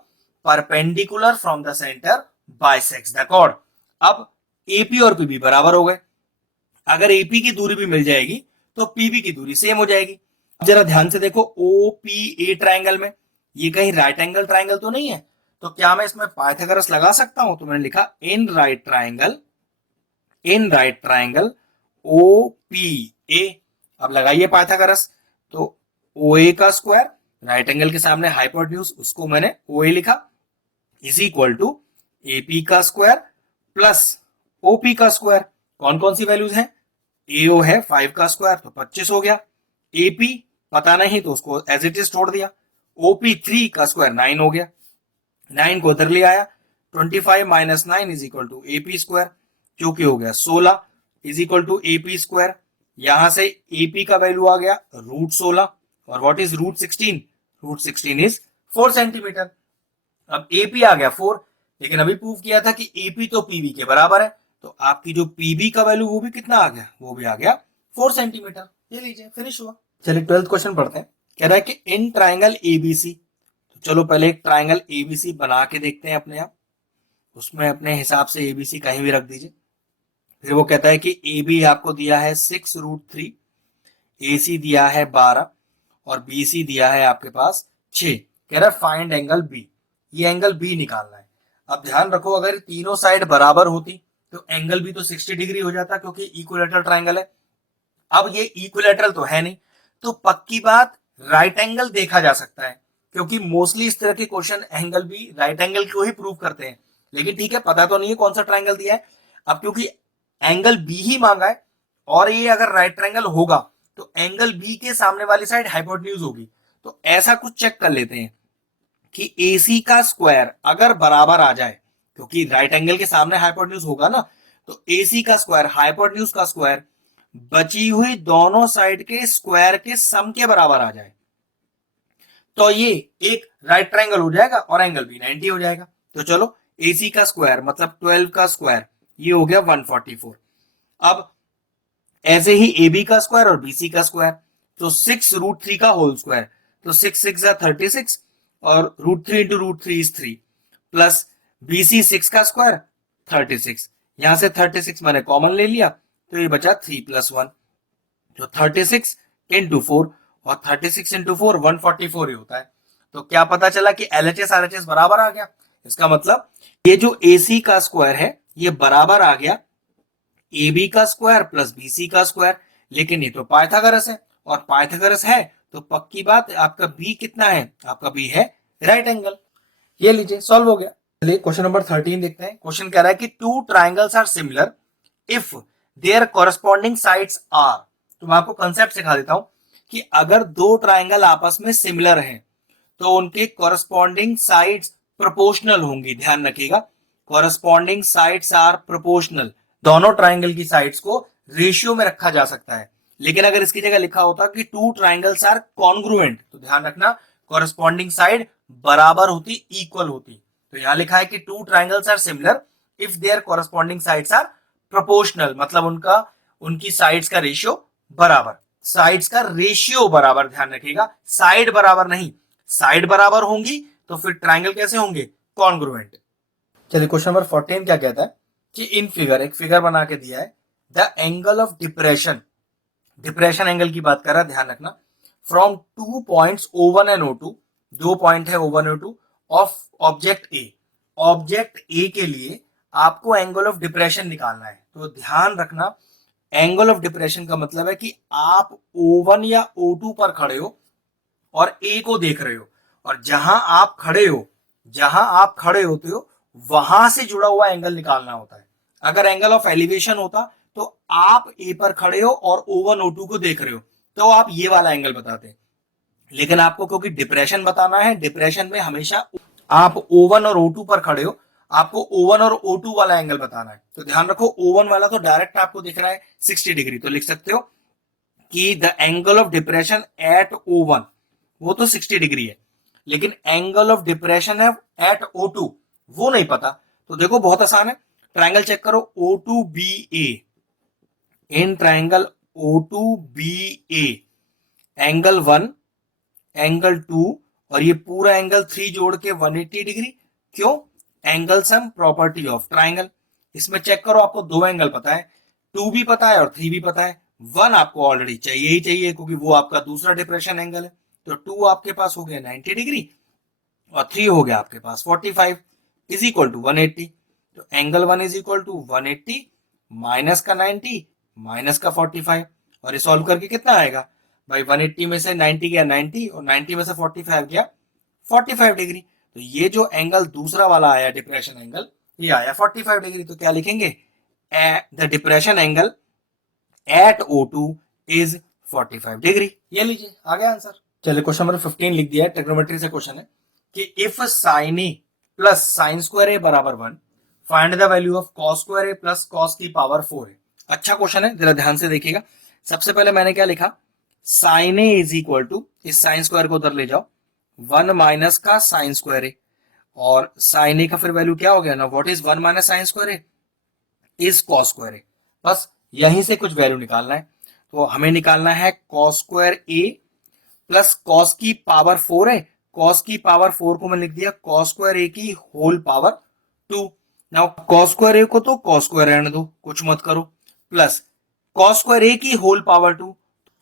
perpendicular from the centre bisects the chord. अब एपी और पीबी बराबर हो गए, अगर एपी की दूरी भी मिल जाएगी तो पीबी की दूरी सेम हो जाएगी। जरा ध्यान से देखो, ओ पी ए ट्राइंगल में ये कहीं राइट एंगल ट्राइंगल तो नहीं है, तो क्या मैं इसमें पाइथागोरस लगा सकता हूं? तो मैंने लिखा in right triangle O P A. अब लगाइए पाइथागोरस, तो ओ ए का स्क्वायर राइट एंगल के सामने हाइपोटेन्यूज, उसको मैंने ओ ए लिखा, इज इक्वल टू एपी का स्क्वायर प्लस ओपी का स्क्वायर। कौन कौन सी वैल्यूज हैं? एओ है 5 का स्क्वायर तो 25 हो गया, एपी पता नहीं तो उसको एज इट इज छोड़ दिया, ओपी 3 का स्क्वायर 9 हो गया, 9 को उधर ले आया, 25 minus 9 is equal to AP square, जो कि हो गया 16 is equal to AP square. यहां से एपी का वैल्यू आ गया √16 और व्हाट इज √16? √16 is 4 centimetre. अब एपी आ गया 4, लेकिन अभी प्रूव किया था कि एपी तो पीबी के बराबर है, तो आपकी जो पीबी का वैल्यू वो भी कितना आ गया? वो भी आ गया 4 सेंटीमीटर। ये लीजिए, फिनिश हुआ। चलिए 12th क्वेश्चन पढ़ते हैं। कह रहा है कि इन ट्राइंगल एबीसी, तो चलो पहले एक ट्राइंगल एबीसी बना के देखते हैं अपने आप, उसमें अपने हिसाब से एबीसी कहीं भी रख दीजिए। फिर वो कहता है कि ए बी आपको दिया है 6√3, ए सी दिया है 12 और बी सी दिया है आपके पास 6। कह रहा है फाइंड एंगल बी, ये एंगल बी निकालना है। अब ध्यान रखो, अगर तीनों साइड बराबर होती तो एंगल भी तो 60 डिग्री हो जाता, क्योंकि इक्विलैटरल ट्राइंगल है। अब ये इक्विलैटरल तो है नहीं, तो पक्की बात राइट एंगल देखा जा सकता है, क्योंकि मोस्टली इस तरह के क्वेश्चन एंगल भी राइट एंगल को ही प्रूव करते हैं। लेकिन ठीक है, पता तो नहीं है कौन सा ट्राइंगल दिया है। अब क्योंकि एंगल बी ही मांगा है और ये अगर राइट ट्राइंगल होगा तो एंगल बी के सामने वाली साइड हाइपोटेन्यूज होगी, तो ऐसा कुछ चेक कर लेते हैं कि AC का स्क्वायर अगर बराबर आ जाए, क्योंकि राइट एंगल के सामने हाइपोटेन्यूज होगा ना, तो AC का स्क्वायर हाइपोटेन्यूज का स्क्वायर बची हुई दोनों साइड के स्क्वायर के सम के बराबर आ जाए, तो ये एक राइट ट्राइंगल हो जाएगा और एंगल भी 90 हो जाएगा। तो चलो AC का स्क्वायर मतलब 12 का स्क्वायर, ये हो गया 144। अब ऐसे ही AB का स्क्वायर और BC का स्क्वायर, तो 6√3 का होल स्क्वायर, तो 6 6 36 और √3 इंटू √3 इज 3 प्लस BC 6 का स्क्वायर 36, यहां से 36 मैंने कॉमन ले लिया तो ये बचा 3 + 1, तो 36 इंटू 4 और 36 इंटू 4 144 ही होता है। तो क्या पता चला कि LHS RHS बराबर आ गया। इसका मतलब ये जो AC का स्क्वायर है ये बराबर आ गया AB का स्क्वायर प्लस BC का स्क्वायर, लेकिन ये तो पाइथागोरस है और पाइथागोरस है तो पक्की बात आपका B कितना है? आपका B है राइट एंगल। ये लीजिए, सॉल्व हो गया। चलिए क्वेश्चन नंबर 13 देखते हैं। क्वेश्चन कह रहा है कि two triangles are similar if their corresponding sides are. तो मैं आपको कंसेप्ट सिखा देता हूं कि अगर दो ट्राइंगल आपस में सिमिलर हैं तो उनके कॉरस्पॉन्डिंग साइड्स प्रोपोर्शनल होंगी। ध्यान रखिएगा, कॉरस्पॉन्डिंग साइड्स आर प्रोपोर्शनल। दोनों ट्राइंगल की साइड्स को रेशियो में रखा जा सकता है, लेकिन अगर इसकी जगह लिखा होता कि टू ट्राइंगल्स आर कॉन्ग्रुएंट, तो ध्यान रखना कॉरस्पॉन्डिंग साइड बराबर होती, इक्वल होती। तो यहां लिखा है कि two triangles are similar if their corresponding sides are proportional, मतलब उनकी साइड्स का रेशियो बराबर, साइड्स का रेशियो बराबर। ध्यान रखिएगा, साइड बराबर नहीं, साइड बराबर होंगी तो फिर ट्राइंगल कैसे होंगे? कॉन्ग्रुएंट। चलिए क्वेश्चन नंबर 14 क्या कहता है कि इन फिगर, एक फिगर बना के दिया है, the angle of depression, depression angle की बात कर रहा है, ध्यान रखना, from 2 points O1 and O2, 2 point है O1 और O2 of object A. Object A के लिए आपको एंगल ऑफ डिप्रेशन निकालना है। तो ध्यान रखना, एंगल ऑफ डिप्रेशन का मतलब है कि आप O1 या O2 पर खड़े हो और ए को देख रहे हो, और जहां आप खड़े होते हो वहां से जुड़ा हुआ एंगल निकालना होता है। अगर एंगल ऑफ एलिवेशन होता तो आप ए पर खड़े हो और O1 O2 को देख रहे हो तो आप ये वाला एंगल बताते, लेकिन आपको क्योंकि डिप्रेशन बताना है, डिप्रेशन में हमेशा आप O1 और O2 पर खड़े हो, आपको O1 और O2 वाला एंगल बताना है। तो ध्यान रखो, O1 वाला तो डायरेक्ट आपको दिख रहा है 60 डिग्री, तो लिख सकते हो कि the angle of depression at O1 वो तो 60 डिग्री है, लेकिन एंगल ऑफ डिप्रेशन है एट O2 वो नहीं पता। तो देखो बहुत आसान है, ट्राइंगल चेक करो O2BA, in triangle O2BA angle 1, angle 2 और ये पूरा एंगल 3 जोड़ के 180 डिग्री। क्यों? Angle sum property of triangle. इसमें चेक करो, आपको दो एंगल पता है, 2 भी पता है और 3 भी पता है। 1 आपको ऑलरेडी चाहिए ही चाहिए क्योंकि वो आपका दूसरा डिप्रेशन एंगल है। तो 2 आपके पास हो गया 90 डिग्री और 3 हो गया आपके पास 45 इज इक्वल टू 180। तो angle 1 is equal to 180 minus का 90 माइनस का 45 और ये सॉल्व करके कितना आएगा भाई? 180 में से 90 गया 90 और 90 में से 45 गया 45 डिग्री। तो ये जो एंगल दूसरा वाला आया डिप्रेशन एंगल, ये आया 45 डिग्री। तो क्या लिखेंगे? The depression angle at O2 is 45 degree. ये लीजिए आ गया आंसर। चलिए क्वेश्चन नंबर 15 लिख दिया है, ट्रिग्नोमेट्री से क्वेश्चन है कि if sin a plus sine square a बराबर 1 find the value of cos square a plus cos की पावर 4 है। अच्छा क्वेश्चन है, जरा ध्यान से देखिएगा। सबसे पहले मैंने क्या लिखा? Sine A is equal to, इस साइन स्क्वायर को उधर ले जाओ, 1 माइनस का साइन स्क्वायर ए और साइन ए का फिर वैल्यू क्या हो गया ना, what is 1 minus sine square a is cos square a. बस यहीं से कुछ वैल्यू निकालना है। तो हमें निकालना है cos square a plus cos की पावर 4 है। cos की पावर 4 को मैं लिख दिया cos स्क्वायर ए की whole power 2। Now cos square a को तो cos स्क्वायर रहने दो, कुछ मत करो, प्लस cos स्क्वायर ए की whole power 2।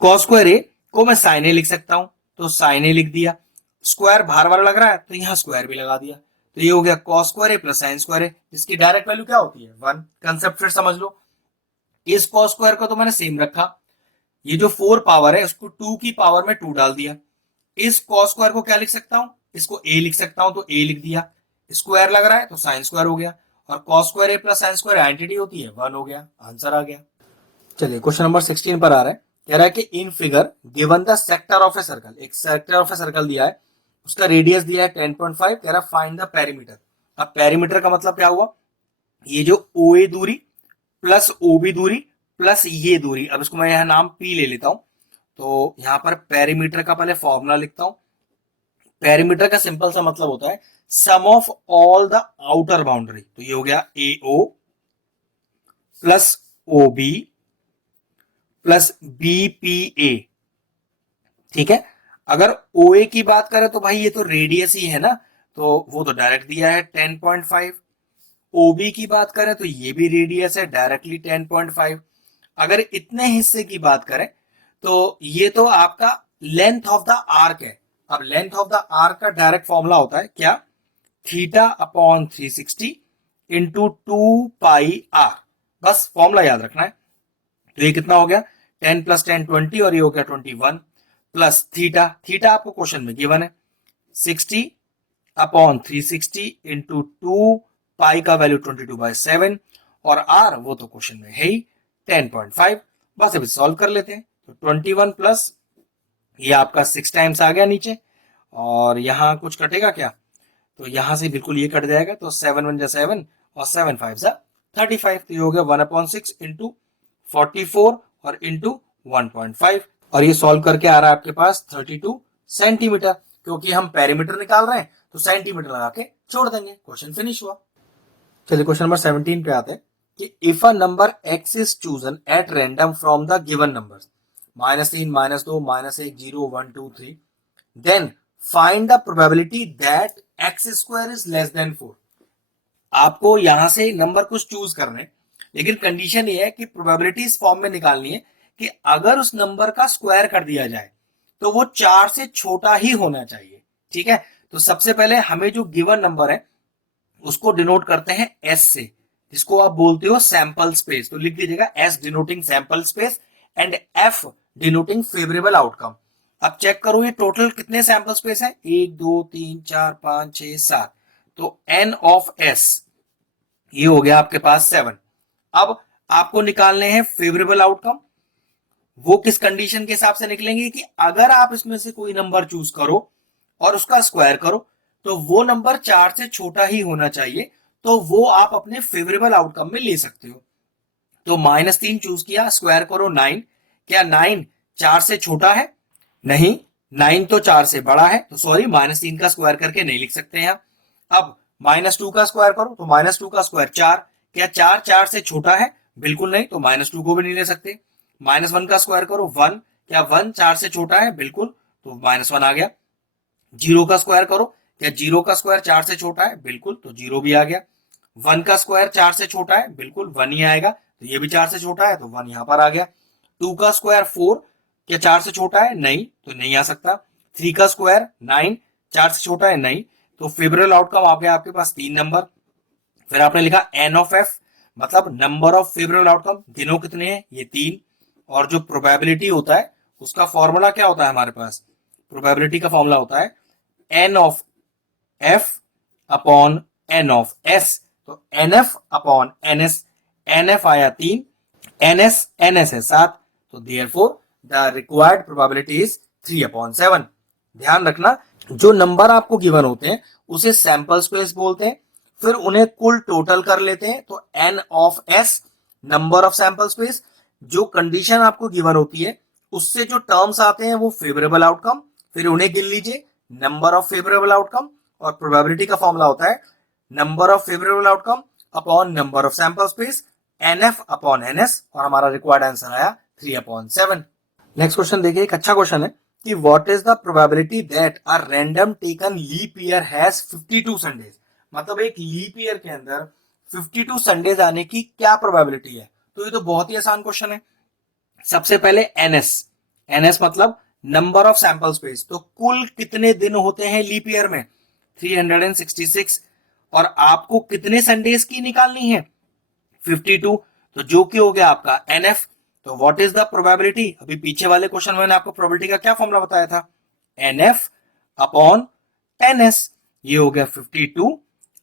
cos square a को मैं sin ए लिख सकता हूं, तो sin ए लिख दिया। स्क्वायर बाहर वाला लग रहा है तो यहां स्क्वायर भी लगा दिया। तो ये हो गया cos square a plus sin square ए, जिसकी डायरेक्ट वैल्यू क्या होती है? 1। कंसेप्ट फिर समझ लो। इस cos स्क्वायर को तो मैंने सेम रखा, ये जो 4 पावर है उसको 2 की पावर में 2 डाल दिया। इस cos स्क्वायर को क्या लिख सकता हूं? इसको a लिख सकता हूं, तो a लिख दिया। स्क्वायर लग रहा है तो साइन स्क्वायर हो गया और cos square a plus sine square identity होती है 1 हो गया, आंसर आ गया। चलिए क्वेश्चन नंबर 16 पर आ रहा है। कह रहा है कि in figure given the sector of a circle, एक सेक्टर ऑफ ए सर्कल दिया है, उसका रेडियस दिया है 10.5, कह रहा है फाइंड द पेरीमीटर। अब पेरीमीटर का मतलब क्या हुआ? ये जो OA दूरी प्लस OB दूरी प्लस ये दूरी, अब इसको मैं यहां नाम P ले लेता हूं। तो यहां पर पेरीमीटर का पहले फॉर्मूला लिखता हूं। पेरीमीटर का सिंपल सा मतलब होता है sum of all the outer boundary. तो ये हो गया AO प्लस OB प्लस BPA। ठीक है, अगर OA की बात करें तो भाई ये तो रेडियस ही है ना, तो वो तो डायरेक्ट दिया है 10.5। OB की बात करें तो ये भी रेडियस है, डायरेक्टली 10.5। अगर इतने हिस्से की बात करें तो ये तो आपका लेंथ ऑफ द आर्क है। अब लेंथ ऑफ द आर्क का डायरेक्ट फॉर्मूला होता है क्या? Theta upon 360 into 2 pi R. बस फॉर्मूला याद रखना है। तो ये कितना हो गया? 10 प्लस 10 20 और ये हो गया 21 प्लस थीटा, थीटा आपको क्वेश्चन में गिवन है 60 अपॉन 360 इंटू 2 पाई का वैल्यू 22/7 और आर वो तो क्वेश्चन में है ही 10.5। बस अभी सॉल्व कर लेते हैं। तो 21 प्लस ये आपका 6 टाइम्स आ गया नीचे और यहां कुछ कटेगा क्या? तो यहां से बिल्कुल ये कट जाएगा, तो 7 1 7 और 7 5 35। तो ये हो गया 1/6 इंटू 44 और इंटू 1.5 और ये सॉल्व करके आ रहा है आपके पास 32 सेंटीमीटर। क्योंकि हम पेरीमीटर निकाल रहे हैं तो सेंटीमीटर लगा के छोड़ देंगे, क्वेश्चन फिनिश हुआ। चलिए क्वेश्चन नंबर 17 पे आते हैं कि if a number x is chosen at random from the given numbers -3 -2 -1 0 1 2 3 then find the probability that x square is less than 4। आपको यहां से नंबर कुछ चूज करने, लेकिन कंडीशन ये है कि प्रोबेबिलिटी इस फॉर्म में निकालनी है कि अगर उस नंबर का स्क्वायर कर दिया जाए तो वो 4 से छोटा ही होना चाहिए। ठीक है, तो सबसे पहले हमें जो गिवन नंबर है उसको डिनोट करते हैं S से, जिसको आप बोलते हो सैंपल स्पेस। तो लिख दीजिएगा S denoting sample space and F denoting favourable outcome. अब चेक करो ये टोटल कितने सैंपल स्पेस है? 1 2 3 4 5 6 7। तो N ऑफ S ये हो गया आपके पास 7। अब आपको निकालने हैं फेवरेबल आउटकम। वो किस कंडीशन के हिसाब से निकलेंगे कि अगर आप इसमें से कोई नंबर चूज करो और उसका स्क्वायर करो तो वो नंबर 4 से छोटा ही होना चाहिए, तो वो आप अपने फेवरेबल आउटकम में ले सकते हो। तो -3 चूज किया, स्क्वायर करो 9। क्या 9 4 से छोटा है? नहीं, 9 तो 4 से बड़ा है, तो सॉरी -3 का स्क्वायर करके नहीं लिख सकते हैं। अब -2 का स्क्वायर करो तो -2 का स्क्वायर 4। क्या 4 4 से छोटा है? बिल्कुल नहीं, तो -2 को भी नहीं ले सकते। -1 का स्क्वायर करो 1, क्या 1 4 से छोटा है? बिल्कुल, तो -1 आ गया। 0 का स्क्वायर करो, क्या 0 का स्क्वायर 4 से छोटा है? बिल्कुल, तो 0 भी आ गया। 1 का स्क्वायर 4 से छोटा है? बिल्कुल 1 ही आएगा, तो ये भी 4 से छोटा है, तो 1 यहां पर आ गया। 2 का स्क्वायर 4, क्या 4 से छोटा है? नहीं, तो नहीं आ सकता। 3 का स्क्वायर 9, 4 से छोटा है? नहीं, तो फेवरेबल आउटकम आ गया आपके पास 3 नंबर। फिर आपने लिखा एन ऑफ एफ, मतलब नंबर ऑफ फेवरेबल आउटकम, गिनो कितने हैं? ये 3। और जो प्रोबेबिलिटी होता है उसका फॉर्मूला क्या होता है हमारे पास? प्रोबेबिलिटी का फॉर्मूला होता है n of F upon n of S, तो N F upon N S. N F आया 3, एन एस है 7, तो therefore the required probability is 3/7। ध्यान रखना, जो नंबर आपको गिवन होते हैं उसे सैंपल स्पेस बोलते हैं, फिर उन्हें कुल टोटल कर लेते हैं, तो N of S number of sample space. जो कंडीशन आपको गिवन होती है उससे जो टर्म्स आते हैं वो फेवरेबल आउटकम, फिर उन्हें गिन लीजिए, नंबर ऑफ फेवरेबल आउटकम। और प्रोबेबिलिटी का फॉर्मूला होता है number of favourable outcome upon number of sample space, N F upon N S, और हमारा रिक्वायर्ड आंसर आया 3/7। नेक्स्ट क्वेश्चन देखिए, एक अच्छा क्वेश्चन है कि what is the probability that a random taken leap year has 52 Sundays. मतलब एक लीप ईयर के अंदर 52 संडेज आने की क्या प्रोबेबिलिटी है? तो ये तो बहुत ही आसान क्वेश्चन है। सबसे पहले एनएस, एनएस मतलब नंबर ऑफ सैंपल स्पेस, तो कुल कितने दिन होते हैं लीप ईयर में? 366। और आपको कितने संडेज की निकालनी है? 52, तो जो कि हो गया आपका एनएफ। तो व्हाट इज द प्रोबेबिलिटी? अभी पीछे वाले क्वेश्चन में मैंने आपको प्रोबेबिलिटी का क्या फॉर्मूला बताया था? NF upon NS. ये हो गया 52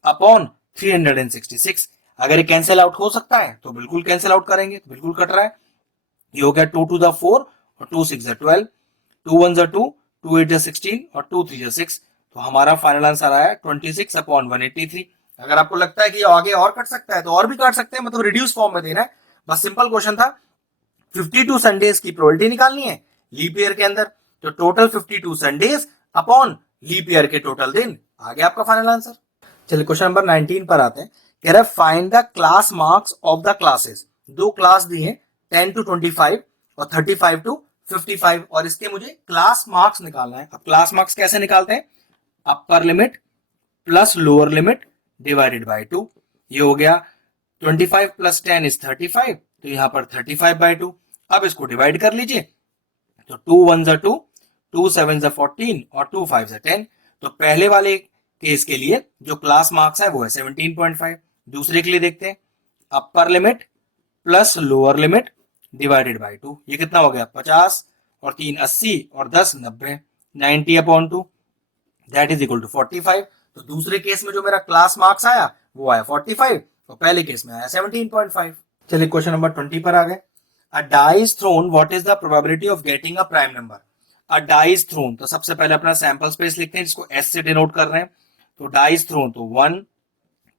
अपॉन 366। अगर ये कैंसिल आउट हो सकता है तो बिल्कुल कैंसिल आउट करेंगे, तो बिल्कुल कट रहा है। ये हो गया 2 to the 4 और 2 6 12, 2 1 2, 2 8 16 और 2 3 6। तो हमारा फाइनल आंसर आया 26/183। अगर आपको लगता है कि आगे और कट सकता है तो और भी काट सकते हैं, मतलब रिड्यूस फॉर्म में देना है। बस सिंपल क्वेश्चन था, 52 संडेज की प्रोबेबिलिटी निकालनी है लीप ईयर के अंदर, तो total 52 Sundays upon leap year के टोटल दिन, आ गया आपका फाइनल आंसर। चलिए क्वेश्चन नंबर 19 पर आते हैं। कह रहा है find the class marks of the classes. दो क्लास दी हैं 10 to 25 और 35 to 55, और इसके मुझे क्लास मार्क्स निकालना है। अब क्लास मार्क्स कैसे निकालते हैं? Upper limit plus lower limit divided by 2। ये हो गया 25 प्लस 10 इज 35, तो यहां पर 35/2। अब इसको डिवाइड कर लीजिए, तो 2 1 2, 2 7 14 और 2 5 10। तो पहले वाले केस के लिए जो क्लास मार्क्स है वो है 17.5। दूसरे के लिए देखते हैं, upper limit plus lower limit divided by 2। ये कितना हो गया? 50 और 3 80 और 10 90, 90/2, दैट इज इक्वल टू 45। तो दूसरे केस में जो मेरा क्लास मार्क्स आया वो आया 45 और पहले केस में आया 17.5। चलिए क्वेश्चन नंबर 20 पर आ गए। A die is thrown, what is the probability of getting a prime number? A die is thrown, तो सबसे पहले अपना सैंपल स्पेस लिखते हैं जिसको एस से डिनोट कर रहे हैं। तो डाई इज थ्रोन, तो 1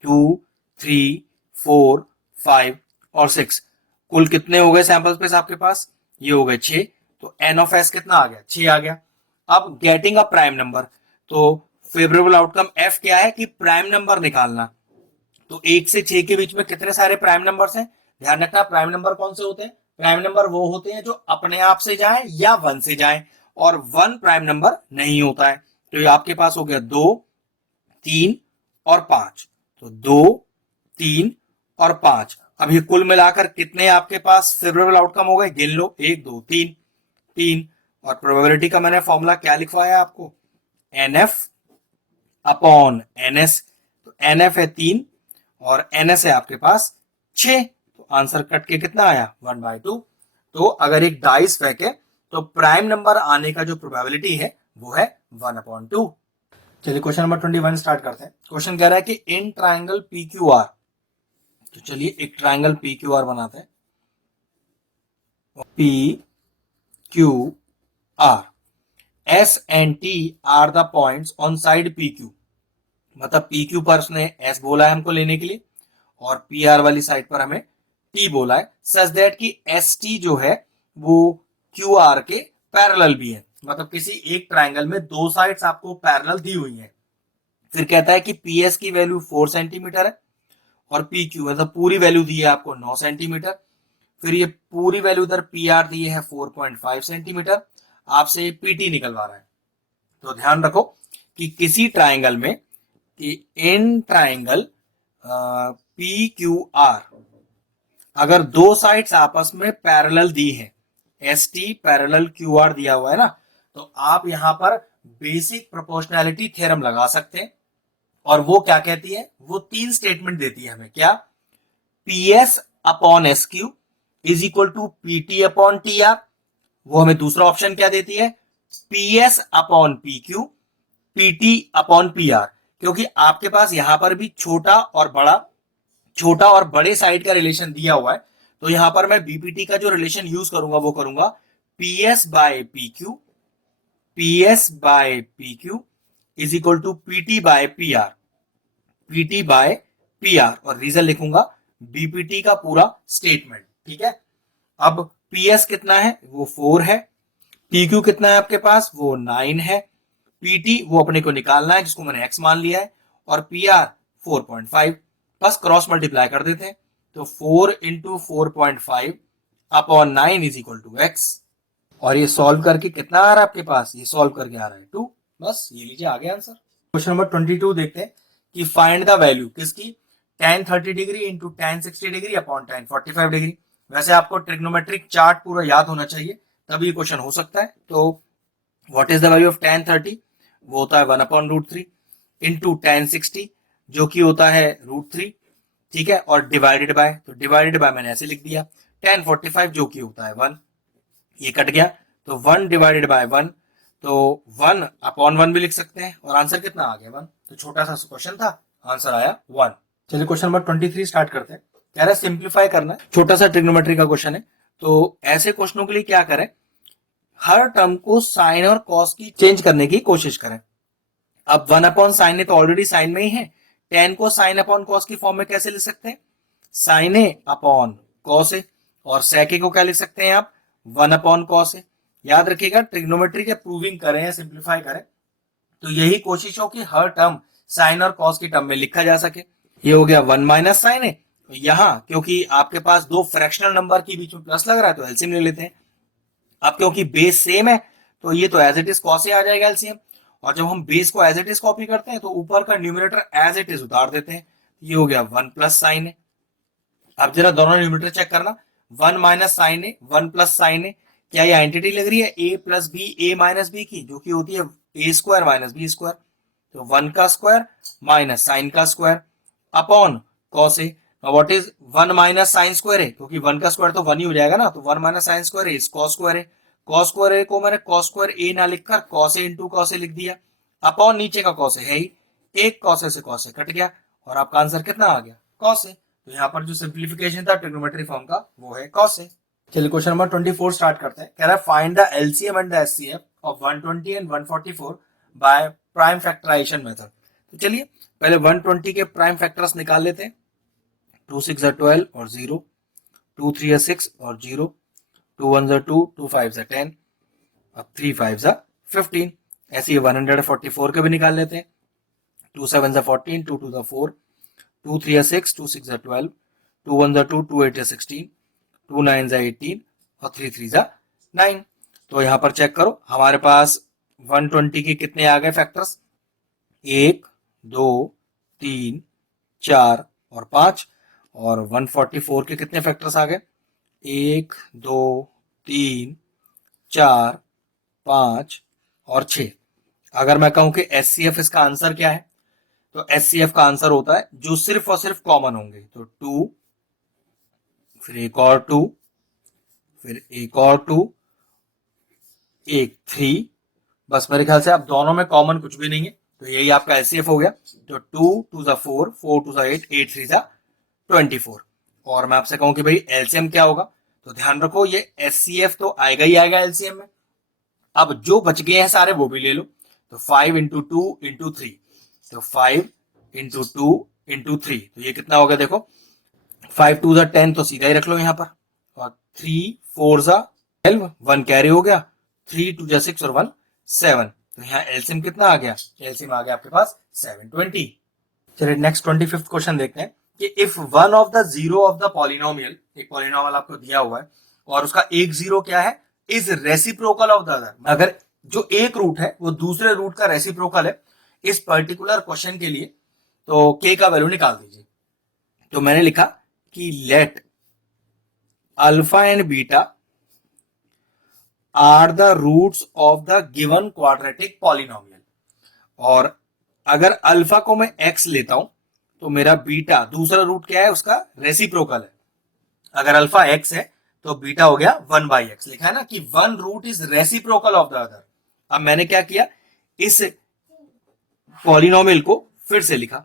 2 3 4 5 और 6, कुल कितने हो गए सैंपल स्पेस आपके पास? ये हो गए 6। तो एन ऑफ एस कितना आ गया? 6 आ गया। अब गेटिंग अ प्राइम नंबर, तो फेवरेबल आउटकम एफ क्या है कि प्राइम नंबर निकालना। तो 1 से 6 के बीच में कितने सारे प्राइम नंबर्स हैं? ध्यान रखना, प्राइम नंबर कौन से होते हैं? प्राइम नंबर वो होते हैं जो अपने आप से जाए या 1 से जाए, और 1 प्राइम नंबर नहीं होता है। तो ये आपके पास हो गया 2 3 और 5। तो 2 3 और 5, अब ये कुल मिलाकर कितने आपके पास फेवरेबल आउटकम हो गए? गिन लो, 1 2 3 3। और प्रोबेबिलिटी का मैंने फॉर्मूला क्या लिखवाया आपको? N F upon N S. तो एन एफ है 3 और एन एस है आपके पास 6, तो आंसर कट के कितना आया? 1/2। तो अगर एक डाइस फेंके तो प्राइम नंबर आने का जो प्रोबेबिलिटी है वो है 1/2। चलिए क्वेश्चन नंबर 21 स्टार्ट करते हैं। क्वेश्चन कह रहा है कि in triangle P Q R, तो चलिए एक ट्राइंगल पी क्यू आर बनाते हैं। P Q R, S and T R the points on side P Q, मतलब पी क्यू पर उसने एस बोला है हमको लेने के लिए और पी आर वाली साइड पर हमें टी बोला है, सच दैट कि एस टी जो है वो क्यू आर के पैरेलल भी है। मतलब किसी एक ट्राइंगल में दो साइड्स आपको पैरेलल दी हुई है। फिर कहता है कि पी एस की वैल्यू 4 सेंटीमीटर है और पी क्यू मतलब पूरी वैल्यू दी है आपको 9 सेंटीमीटर, फिर ये पूरी वैल्यू इधर पी आर दी है 4.5 सेंटीमीटर, आपसे पीटी निकलवा रहा है। तो ध्यान रखो कि किसी ट्राइंगल में कि in triangle P Q R अगर दो साइड्स आपस में पैरेलल दी है, S T parallel Q R दिया हुआ है ना, तो आप यहां पर बेसिक प्रोपोर्शनैलिटी थ्योरम लगा सकते हैं। और वो क्या कहती है, वो 3 स्टेटमेंट देती है हमें, क्या, P S upon S Q is equal to P T upon T R. वो हमें दूसरा ऑप्शन क्या देती है, P S upon P Q P T upon P R. क्योंकि आपके पास यहां पर भी छोटा और बड़े साइड का रिलेशन दिया हुआ है, तो यहां पर मैं बीपीटी का जो रिलेशन यूज करूंगा वो करूंगा P S by P Q is equal to PT by P R और रीजन लिखूंगा बीपीटी का पूरा स्टेटमेंट। ठीक है, अब पीएस कितना है, वो 4 है, पीक्यू कितना है आपके पास, वो 9 है, पीटी वो अपने को निकालना है जिसको मैंने एक्स मान लिया है, और पी आर 4.5, बस क्रॉस मल्टीप्लाई कर देते हैं। तो 4 into 4.5 upon 9 is equal to X. और ये सॉल्व करके कितना आ रहा है आपके पास, ये सॉल्व करके आ रहा है 2। बस ये लीजिए, आ गया आंसर। क्वेश्चन नंबर 22 देखते हैं कि फाइंड द वैल्यू किसकी, tan 30 degree into tan 60 degree upon tan 45 degree. वैसे आपको ट्रिग्नोमेट्रिक चार्ट पूरा याद होना चाहिए, तभी ये क्वेश्चन हो सकता है। तो what is the value of tan 30, वो होता है 1 अपॉन √3 इंटू tan 60 जो कि होता है √3, ठीक है, और डिवाइडेड बाय, तो डिवाइडेड बाय मैंने ऐसे लिख दिया, tan 45 जो कि होता है 1, ये कट गया, तो 1 डिवाइडेड बाय 1, तो 1 अपॉन 1 भी लिख सकते हैं, और आंसर कितना आ गया 1। तो छोटा सा क्वेश्चन था, आंसर आया 1। चलिए क्वेश्चन नंबर 23 स्टार्ट करते हैं। कह रहा है सिंप्लीफाई करना है, छोटा सा ट्रिग्नोमेट्री का क्वेश्चन है। तो ऐसे क्वेश्चनों के लिए क्या करें, हर टर्म को साइन और कॉस की चेंज करने की कोशिश करें। अब 1 अपॉन साइन है तो ऑलरेडी साइन में ही है, tan को साइन अपॉन कॉस की फॉर्म में कैसे लिख सकते हैं, साइन ए अपॉन कॉस ए, और सेक को क्या लिख सकते हैं आप, 1 अपॉन कॉस ए। याद रखिएगा ट्रिग्नोमेट्री जब प्रूविंग करें या सिंप्लीफाई करें तो यही कोशिश हो कि हर टर्म साइन और कॉस की टर्म में लिखा जा सके। ये हो गया 1 माइनस साइन है, यहां क्योंकि आपके पास दो फ्रैक्शनल नंबर के बीच में प्लस लग रहा है तो एलसीएम ले लेते हैं। अब क्योंकि बेस सेम है तो ये तो as it is cos A आ जाएगा एलसीएम, और जब हम बेस को एज इट इज कॉपी करते हैं तो ऊपर का न्यूमरेटर एज इट इज उतार देते हैं। ये हो गया 1 प्लस साइन है। अब जरा दोनों न्यूमरेटर चेक करना, 1 माइनस साइन है 1 प्लस साइन है, क्या ये आइडेंटिटी लग रही है ए प्लस बी ए माइनस बी की, जो कि होती है ए स्क्वायर माइनस बी स्क्वायर। तो 1 का स्क्वायर माइनस साइन का square upon cos A. What is 1 minus sine square है, क्योंकि 1 का स्क्वायर तो 1 ही हो जाएगा ना, तो 1 minus sine square is cos square है। कॉस स्क्वायर ए को मैंने कॉस स्क्वायर ए ना लिखकर cos A into cos A लिख दिया, अपॉन नीचे का कॉस ए है ही, एक कॉस ए से कॉस ए कट गया, और आपका आंसर कितना आ गया, कॉस ए। तो यहाँ पर जो सिंप्लीफिकेशन था ट्रिग्नोमेट्री फॉर्म का वो है cos A। चलिए क्वेश्चन नंबर 24 स्टार्ट करते हैं। कह रहा है find the LCM and the HCF of 120 and 144 by prime factorisation method. तो चलिए पहले 120 के प्राइम फैक्टर्स निकाल लेते हैं, 2 6 12 और 0, 2 3 6 और 0, 2 1 2, 2 5 10, अब 3 5 15। ऐसे ही 144 के भी निकाल लेते हैं, 2 7 14, 2 2 4, 2 3 6, 2 6 12, 2 1 2, 2 8 16, 2 9 18 और 3 3 9। तो यहां पर चेक करो हमारे पास 120 के कितने आ गए फैक्टर्स, 1 2 3 4 और 5, और 144 के कितने फैक्टर्स आ गए, 1 2 3 4 5 और 6। अगर मैं कहूं कि एचसीएफ इसका आंसर क्या है, तो एचसीएफ का आंसर होता है जो सिर्फ और सिर्फ कॉमन होंगे, तो 2 फिर एक और 2 फिर एक और 2 एक 3, बस मेरे ख्याल से अब दोनों में कॉमन कुछ भी नहीं है, तो यही आपका एचसीएफ हो गया। तो 2 2 4, 4 2 8, 8 3 24। और मैं आपसे कहूं कि भाई एलसीएम क्या होगा, तो ध्यान रखो ये एचसीएफ तो आएगा ही आएगा एलसीएम में। अब जो बच गए हैं सारे वो भी ले लो, तो 5 इंटू 2 इंटू 3, तो 5 इंटू 2 इंटू 3, तो ये कितना होगा देखो, 5 2 10 तो सीधा ही रख लो यहाँ पर, और 3 4 12, 1 कैरी हो गया, 3 2 6 और 1 7। तो यहाँ एलसीएम कितना आ गया, एलसीएम आ गया आपके पास 720। चलिए नेक्स्ट 25th क्वेश्चन देखते हैं। कि if one of the zero of the polynomial, एक पॉलिनोमियल आपको दिया हुआ है और उसका एक जीरो क्या है, is reciprocal of the other, अगर जो एक रूट है वो दूसरे रूट का रेसिप्रोकल है इस पर्टिकुलर क्वेश्चन के लिए, तो के का वैल्यू निकाल दीजिए। तो मैंने लिखा कि let alpha and beta are the roots of the given quadratic polynomial, और अगर अल्फा को मैं एक्स लेता हूं तो मेरा बीटा दूसरा रूट क्या है, उसका रेसिप्रोकल है। अगर अल्फा एक्स है तो बीटा हो गया 1/x, लिखा है ना कि one root is reciprocal of the other. अब मैंने क्या किया, इस पॉलिनोमियल को फिर से लिखा,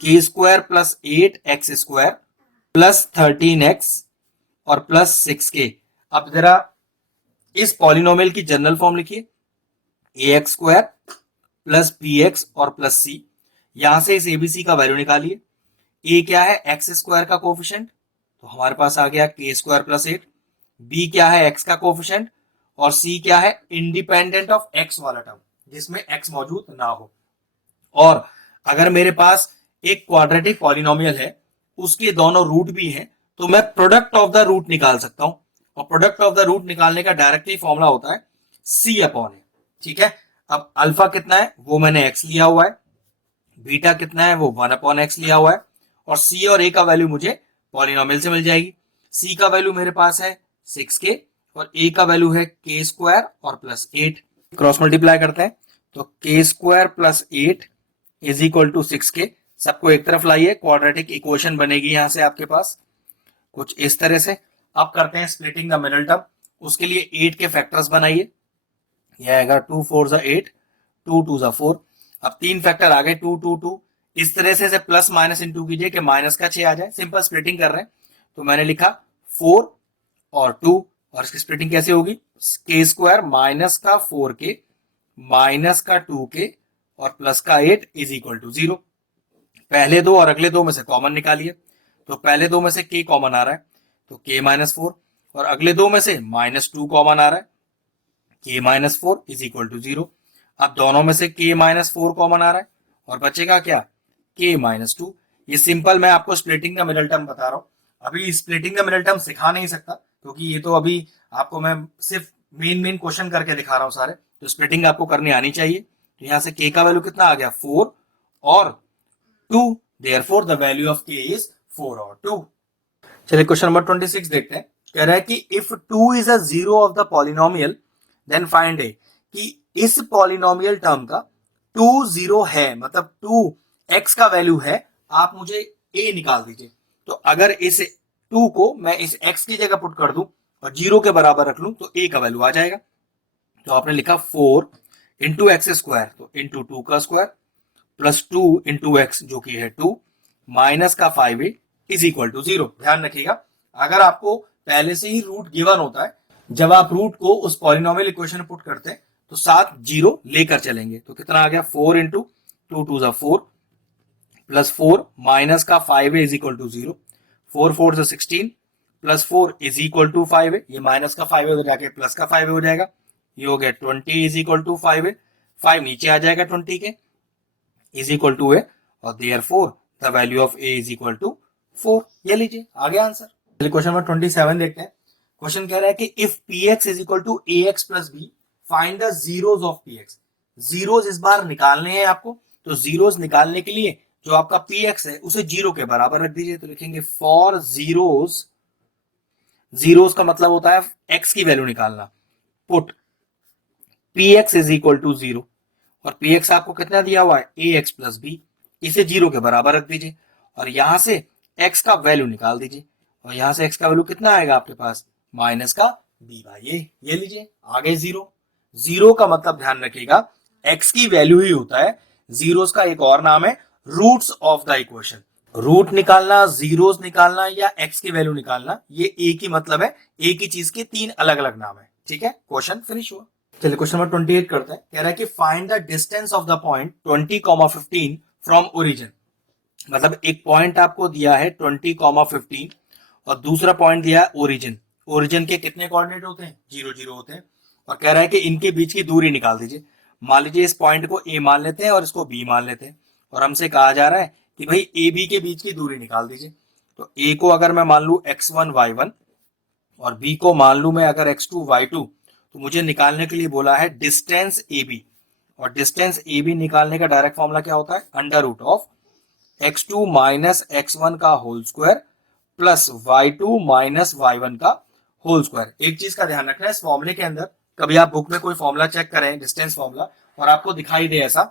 के square plus 8x square plus 13x और प्लस 6k। अब जरा इस पॉलिनोमियल की जनरल फॉर्म लिखिए, ax स्क्वायर प्लस bx और प्लस c। यहां से इस एबीसी का वैल्यू निकालिए। a क्या है, एक्स स्क्वायर का कोफिशिएंट, तो हमारे पास आ गया के स्क्वायर प्लस 8। b क्या है, x का कोफिशिएंट, और c क्या है, इंडिपेंडेंट ऑफ x वाला टर्म जिसमें x मौजूद ना हो। और अगर मेरे पास एक क्वाड्रेटिक पॉलिनोमियल है, उसके दोनों रूट भी हैं, तो मैं प्रोडक्ट ऑफ द रूट निकाल सकता हूं, और प्रोडक्ट ऑफ द रूट निकालने का डायरेक्टली फॉर्मूला होता है c अपॉन ए। ठीक है, अब अल्फा कितना है वो मैंने x लिया हुआ है, बीटा कितना है वो 1 अपॉन एक्स लिया हुआ है, और c और a का वैल्यू मुझे पॉलिनोमियल से मिल जाएगी। c का वैल्यू मेरे पास है 6k और a का वैल्यू है के स्क्वायर और प्लस 8। क्रॉस मल्टीप्लाई करते हैं तो K square plus 8 is equal to 6k। सबको एक तरफ लाइए, क्वाड्रेटिक इक्वेशन बनेगी यहां से आपके पास कुछ इस तरह से। अब करते हैं स्प्लिटिंग द मिडिल टर्म। उसके लिए 8 के फैक्टर्स बनाइए, यह आएगा 2 4 ज़ा 8, 2 2 ज़ा 4। अब तीन फैक्टर आ गए 2 2 2। इस तरह से प्लस माइनस इंटू कीजिए कि माइनस का 6 आ जाए। सिंपल स्प्लिटिंग कर रहे हैं तो मैंने लिखा 4 और 2, और इसकी स्प्लिटिंग कैसे होगी, के स्क्वायर माइनस का 4k माइनस का 2k और प्लस का 8 इज इक्वल टू 0। पहले दो और अगले दो में से कॉमन निकालिए, तो पहले दो में से k कॉमन आ रहा है तो k माइनस 4, और अगले दो में से माइनस 2 कॉमन आ रहा है, k minus 4 is equal to 0। अब दोनों में से k माइनस 4 कॉमन आ रहा है और बचेगा क्या, k माइनस 2। ये सिंपल मैं आपको स्प्लिटिंग का मिडिल टर्म बता रहा हूं। अभी स्प्लिटिंग का मिडिल टर्म सिखा नहीं सकता क्योंकि ये तो अभी आपको मैं सिर्फ मेन क्वेश्चन करके दिखा रहा हूं सारे, तो स्प्लिटिंग आपको करनी आनी चाहिए। तो यहां से k का वैल्यू कितना आ गया 4 और 2, therefore the value of k is 4 और 2। चलिए क्वेश्चन नंबर 26 देखते हैं। कह रहा है कि if 2 is a zero of the polynomial then find a, कि इस पॉलिनोमियल टर्म का 2 जीरो है, मतलब 2 x का वैल्यू है, आप मुझे a निकाल दीजिए। तो अगर इस 2 को मैं इस x की जगह पुट कर दूं और 0 के बराबर रख लूं तो a का वैल्यू आ जाएगा। तो आपने लिखा 4 इंटू एक्स स्क्वायर, तो इंटू 2 का स्क्वायर प्लस 2 इंटू एक्स जो कि है 2 माइनस का 5a इज इक्वल टू 0। ध्यान रखिएगा, अगर आपको पहले से ही रूट गिवन होता है, जब आप रूट को उस पॉलिनोमियल इक्वेशन में पुट करते हैं तो साथ जीरो लेकर चलेंगे। तो कितना आ गया 4 इंटू 2 2 ज़ा 4 प्लस 4 माइनस का 5a इज इक्वल टू 0, 4 4 ज़ा 16 plus 4 is equal to 5a, ये माइनस का 5a उधर जाके प्लस का 5a हो जाएगा, ये हो गया 20 इज इक्वल टू 5a, 5 नीचे आ जाएगा 20 K is equal to a, और therefore the value of a is equal to 4। ये लीजिए आ गया आंसर। चलिए क्वेश्चन नंबर 27 देखते हैं। क्वेश्चन कह रहा है कि if px is equal to ax plus b find the zeros of px। Zeros इस बार निकालने हैं आपको, तो जीरोस निकालने के लिए जो आपका px है उसे 0 के बराबर रख दीजिए। तो लिखेंगे फॉर जीरोस, जीरोस का मतलब होता है x की वैल्यू निकालना, put px is equal to 0, और px आपको कितना दिया हुआ है ax प्लस b, इसे 0 के बराबर रख दीजिए और यहां से x का वैल्यू निकाल दीजिए, और यहां से x का वैल्यू कितना आएगा आपके पास माइनस का b बाई ए। ये लीजिए आ गए 0। 0 का मतलब ध्यान रखिएगा x की वैल्यू ही होता है, जीरोस का एक और नाम है roots of the equation. Root निकालना, जीरोस निकालना या x की वैल्यू निकालना, ये एक ही मतलब है, एक ही चीज के तीन अलग अलग नाम है। ठीक है, क्वेश्चन फिनिश हुआ। चलिए क्वेश्चन नंबर 28 करते हैं। कह रहा है कि find the distance of the point 20,15 from origin. मतलब एक पॉइंट आपको दिया है 20,15 और दूसरा पॉइंट दिया है ओरिजिन। ओरिजिन के कितने कोऑर्डिनेट होते हैं, 0 0 होते हैं, और कह रहा है कि इनके बीच की दूरी निकाल दीजिए। मान लीजिए इस पॉइंट को a मान लेते हैं और इसको b मान लेते हैं, और हमसे कहा जा रहा है कि भाई ए बी के बीच की दूरी निकाल दीजिए। तो ए को अगर मैं मान लू x1 y1 और बी को मान लू मैं अगर x2 y2, तो मुझे निकालने के लिए बोला है डिस्टेंस ए बी, और डिस्टेंस ए बी निकालने का डायरेक्ट फॉर्मूला क्या होता है, under root of x2 minus x1 का whole square plus y2 minus y1 का होल स्क्वायर। एक चीज का ध्यान रखना है इस फॉर्मूले के अंदर, कभी आप बुक में कोई फॉर्मूला चेक करें डिस्टेंस फॉर्मूला और आपको दिखाई दे ऐसा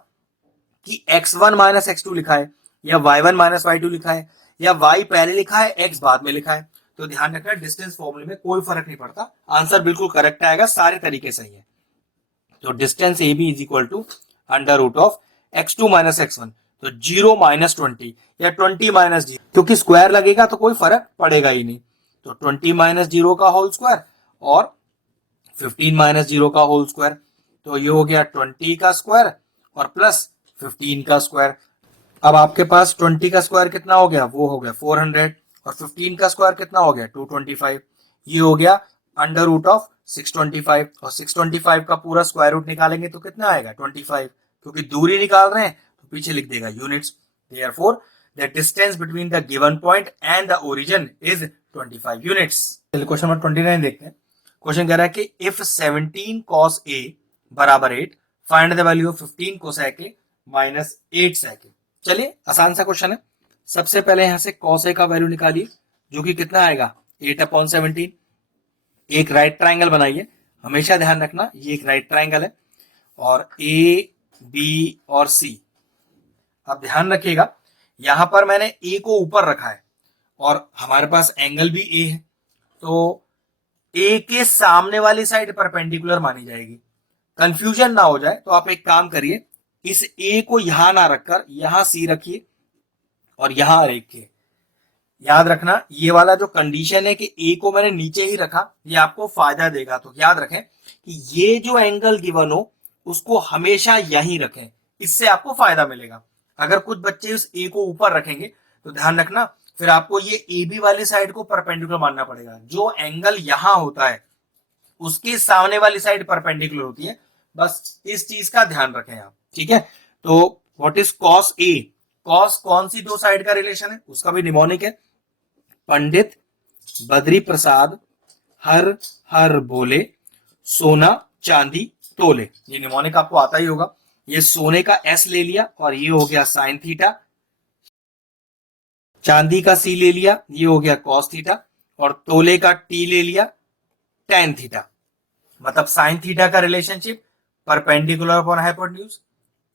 कि x1 माइनस x2 लिखा है या y1 माइनस y2 लिखा है या y पहले लिखा है x बाद में लिखा है, तो ध्यान रखना डिस्टेंस फॉर्मूले में कोई फर्क नहीं पड़ता, आंसर बिल्कुल करेक्ट आएगा, सारे तरीके सही है। तो distance A B is equal to under root of x2 minus x1, तो 0 माइनस 20 या 20 माइनस 0, क्योंकि स्क्वायर लगेगा तो कोई फर्क पड़ेगा ही नहीं। तो 20 माइनस 0 का होल स्क्वायर और 15 माइनस 0 का होल स्क्वायर, तो ये हो गया 20 का स्क्वायर और प्लस 15 का स्क्वायर। अब आपके पास 20 का स्क्वायर कितना हो गया, वो हो गया 400, और 15 का स्क्वायर कितना हो गया 225, ये हो गया अंडर रूट ऑफ 625, और 625 का पूरा स्क्वायर रूट निकालेंगे तो कितना आएगा 25, क्योंकि दूरी निकाल रहे हैं तो पीछे लिख देगा units. Therefore the distance between the given point and the origin is 25 units. चलिए क्वेश्चन नंबर 29 देखते हैं। क्वेश्चन कह रहा है कि इफ 17 cos a बराबर 8, find the value of 15 cosec a minus 8 sec a। चलिए आसान सा क्वेश्चन है। सबसे पहले यहां से cos a का वैल्यू निकालिए, जो कि कितना आएगा 8/17। एक राइट ट्राइंगल बनाइए, हमेशा ध्यान रखना ये एक राइट ट्राइंगल है, और ए बी और सी। अब ध्यान रखिएगा यहां पर मैंने ए को ऊपर रखा है और हमारे पास एंगल भी ए है, तो ए के सामने वाली साइड परपेंडिकुलर मानी जाएगी। कंफ्यूजन ना हो जाए तो आप एक काम करिए, इस ए को यहां ना रखकर यहां सी रखिए और यहां रखिए। याद रखना ये वाला जो कंडीशन है कि ए को मैंने नीचे ही रखा, ये आपको फायदा देगा। तो याद रखें कि ये जो एंगल गिवन हो उसको हमेशा यहीं रखें, इससे आपको फायदा मिलेगा। अगर कुछ बच्चे उस ए को ऊपर रखेंगे तो ध्यान रखना फिर आपको ये ए बी वाली साइड को परपेंडिकुलर मानना पड़ेगा। जो एंगल यहां होता है उसके सामने वाली साइड परपेंडिकुलर होती है, बस इस चीज का ध्यान रखें आप, ठीक है। तो what is cos A, cos कौन सी दो साइड का रिलेशन है, उसका भी निमोनिक है, पंडित बद्री प्रसाद हर हर बोले सोना चांदी तोले। ये निमोनिक आपको आता ही होगा। ये सोने का एस ले लिया और ये हो गया साइन थीटा, चांदी का सी ले लिया ये हो गया कॉस थीटा, और तोले का टी ले लिया टेन थीटा। मतलब साइन थीटा का relationship perpendicular upon hypotenuse,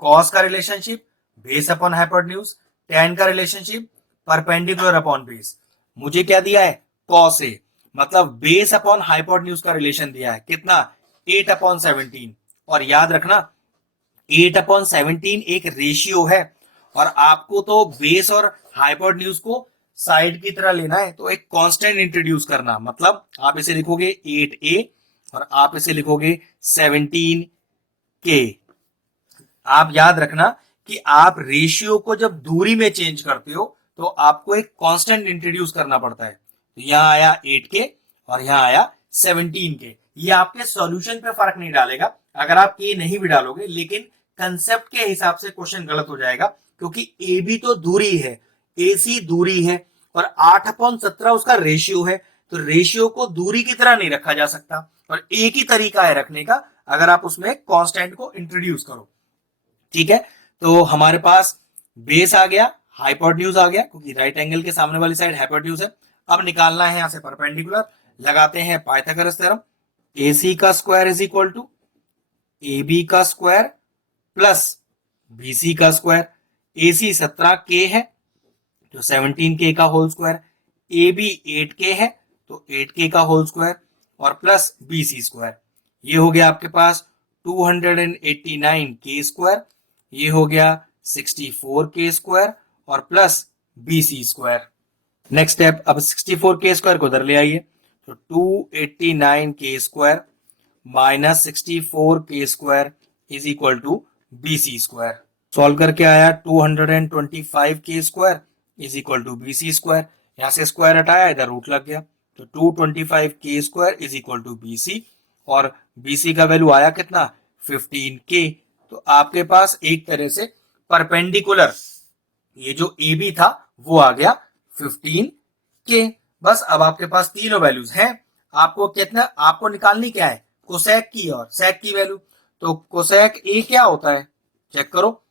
cos का relationship base upon hypotenuse, tan का रिलेशनशिप परपेंडिकुलर अपॉन बेस। मुझे क्या दिया है कॉस ए, मतलब बेस अपॉन हाइपोटेन्यूज का रिलेशन दिया है कितना 8/17। और याद रखना 8/17 एक रेशियो है, और आपको तो बेस और हाइपोटेन्यूज को साइड की तरह लेना है, तो एक कांस्टेंट इंट्रोड्यूस करना। मतलब आप इसे लिखोगे 8a और आप इसे लिखोगे 17k। आप याद रखना कि आप रेशियो को जब दूरी में चेंज करते हो तो आपको एक कांस्टेंट इंट्रोड्यूस करना पड़ता है। तो यहां आया 8k और यहां आया 17k। ये आपके सॉल्यूशन पे फर्क नहीं डालेगा अगर आप k नहीं भी डालोगे, लेकिन कंसेप्ट के हिसाब से क्वेश्चन गलत हो जाएगा, क्योंकि ए बी तो दूरी है, ए सी दूरी है और 8/17 उसका रेशियो है। तो रेशियो को दूरी की तरह नहीं रखा जा सकता, और एक ही तरीका है रखने का, अगर आप उसमें कांस्टेंट को इंट्रोड्यूस करो, ठीक है। तो हमारे पास बेस आ गया, हाइपोटेन्यूज आ गया, क्योंकि राइट एंगल के सामने वाली साइड हाइपोटेन्यूज है। अब निकालना है यहां से परपेंडिकुलर, लगाते हैं पाइथागोरस थ्योरम। AC का square is equal to AB का स्क्वायर प्लस BC का स्क्वायर। AC 17k है तो 17k का होल स्क्वायर, AB 8k है तो 8k का होल स्क्वायर और प्लस BC स्क्वायर। ये हो गया आपके पास 289k स्क्वायर, ये हो गया 64k स्क्वायर और plus BC square. Next step, अब 64k स्क्वायर को उधर ले आइए, तो 289k square minus 64k square is equal to BC square. Solve करके आया 225k square is equal to BC square. यहां से स्क्वायर हटाया, इधर रूट लग गया, तो 225k square is equal to BC, और BC का वैल्यू आया कितना 15k। तो आपके पास एक तरह से परपेंडिकुलर ये जो ए बी था वो आ गया 15 के। बस अब आपके पास तीनों वैल्यूज हैं। आपको कितना, आपको निकालनी क्या है, कोसेक की और सेक की वैल्यू। तो कोसेक ए क्या होता है, चेक करो,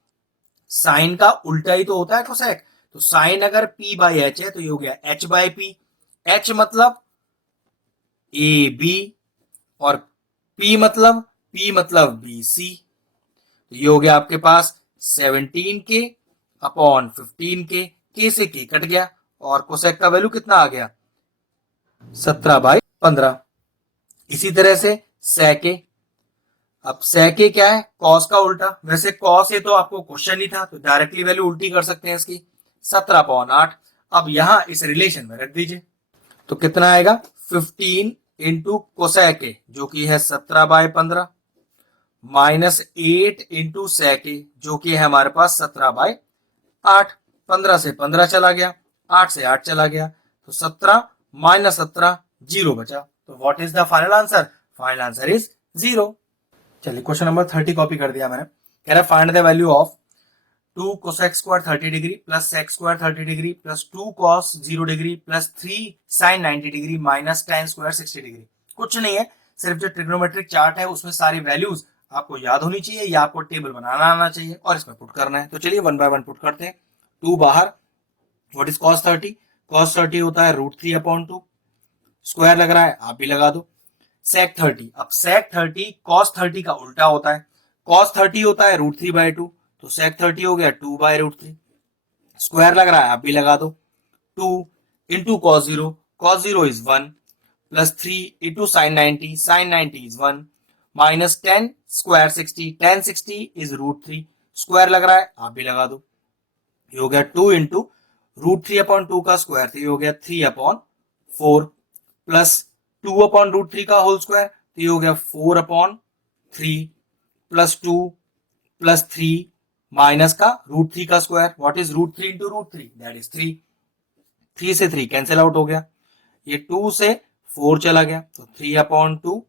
साइन का उल्टा ही तो होता है कोसेक। तो साइन अगर पी बाई एच है तो ये हो गया एच बाई पी। एच मतलब ए बी और पी मतलब बी सी। तो ये हो गया आपके पास 17 के अपॉन 15 के से के कट गया और कोसेक का वैल्यू कितना आ गया 17/15। इसी तरह से सेके, अब सेके क्या है, कॉस का उल्टा। वैसे कॉस है तो आपको क्वेश्चन ही था तो डायरेक्टली वैल्यू उल्टी कर सकते हैं इसकी, 17/8। अब यहां इस रिलेशन में रख दीजिए तो कितना आएगा 15 इंटू कोसेके जो कि है 17/15 माइनस 8 इंटू सेके जो कि है हमारे पास 17/8। 15 से 15 चला गया, 8 से 8 चला गया, तो 17 माइनस 17 जीरो बचा। तो what is the final answer, final answer is 0। चलिए क्वेश्चन नंबर 30 कॉपी कर दिया मैंने। कह रहा है find the value of 2 cosec square 30 degree plus sec square 30 degree plus 2 cos 0 degree plus 3 sine 90 degree minus tan square 60 degree. कुछ नहीं है, सिर्फ जो ट्रिग्नोमेट्रिक चार्ट है उसमें सारी वैल्यूज आपको याद होनी चाहिए या आपको टेबल बनाना आना चाहिए और इसमें पुट करना है। तो चलिए 1 बाय 1 पुट करते हैं। 2 बाहर, व्हाट इज cos 30, cos 30 होता है √3/2, स्क्वायर लग रहा है आप भी लगा दो। sec 30, अब sec 30 cos 30 का उल्टा होता है, cos 30 होता है √3/2, तो sec 30 हो गया 2/√3, स्क्वायर लग रहा है आप भी लगा दो। 2 into cos 0 is 1 plus 3 into sin 90 is 1 minus tan square 60, tan 60 is √3, square लग रहा है आप भी लगा दो। ये हो गया 2 इंटू √3/2 का स्क्वायर, तो ये हो गया 3/4 प्लस 2/√3 का होल स्क्वायर, तो ये हो गया 4/3 प्लस 2 प्लस 3 माइनस का √3 का square, what is √3 into √3 that is 3। 3 से 3 कैंसिल आउट हो गया, ये 2 से 4 चला गया तो 3/2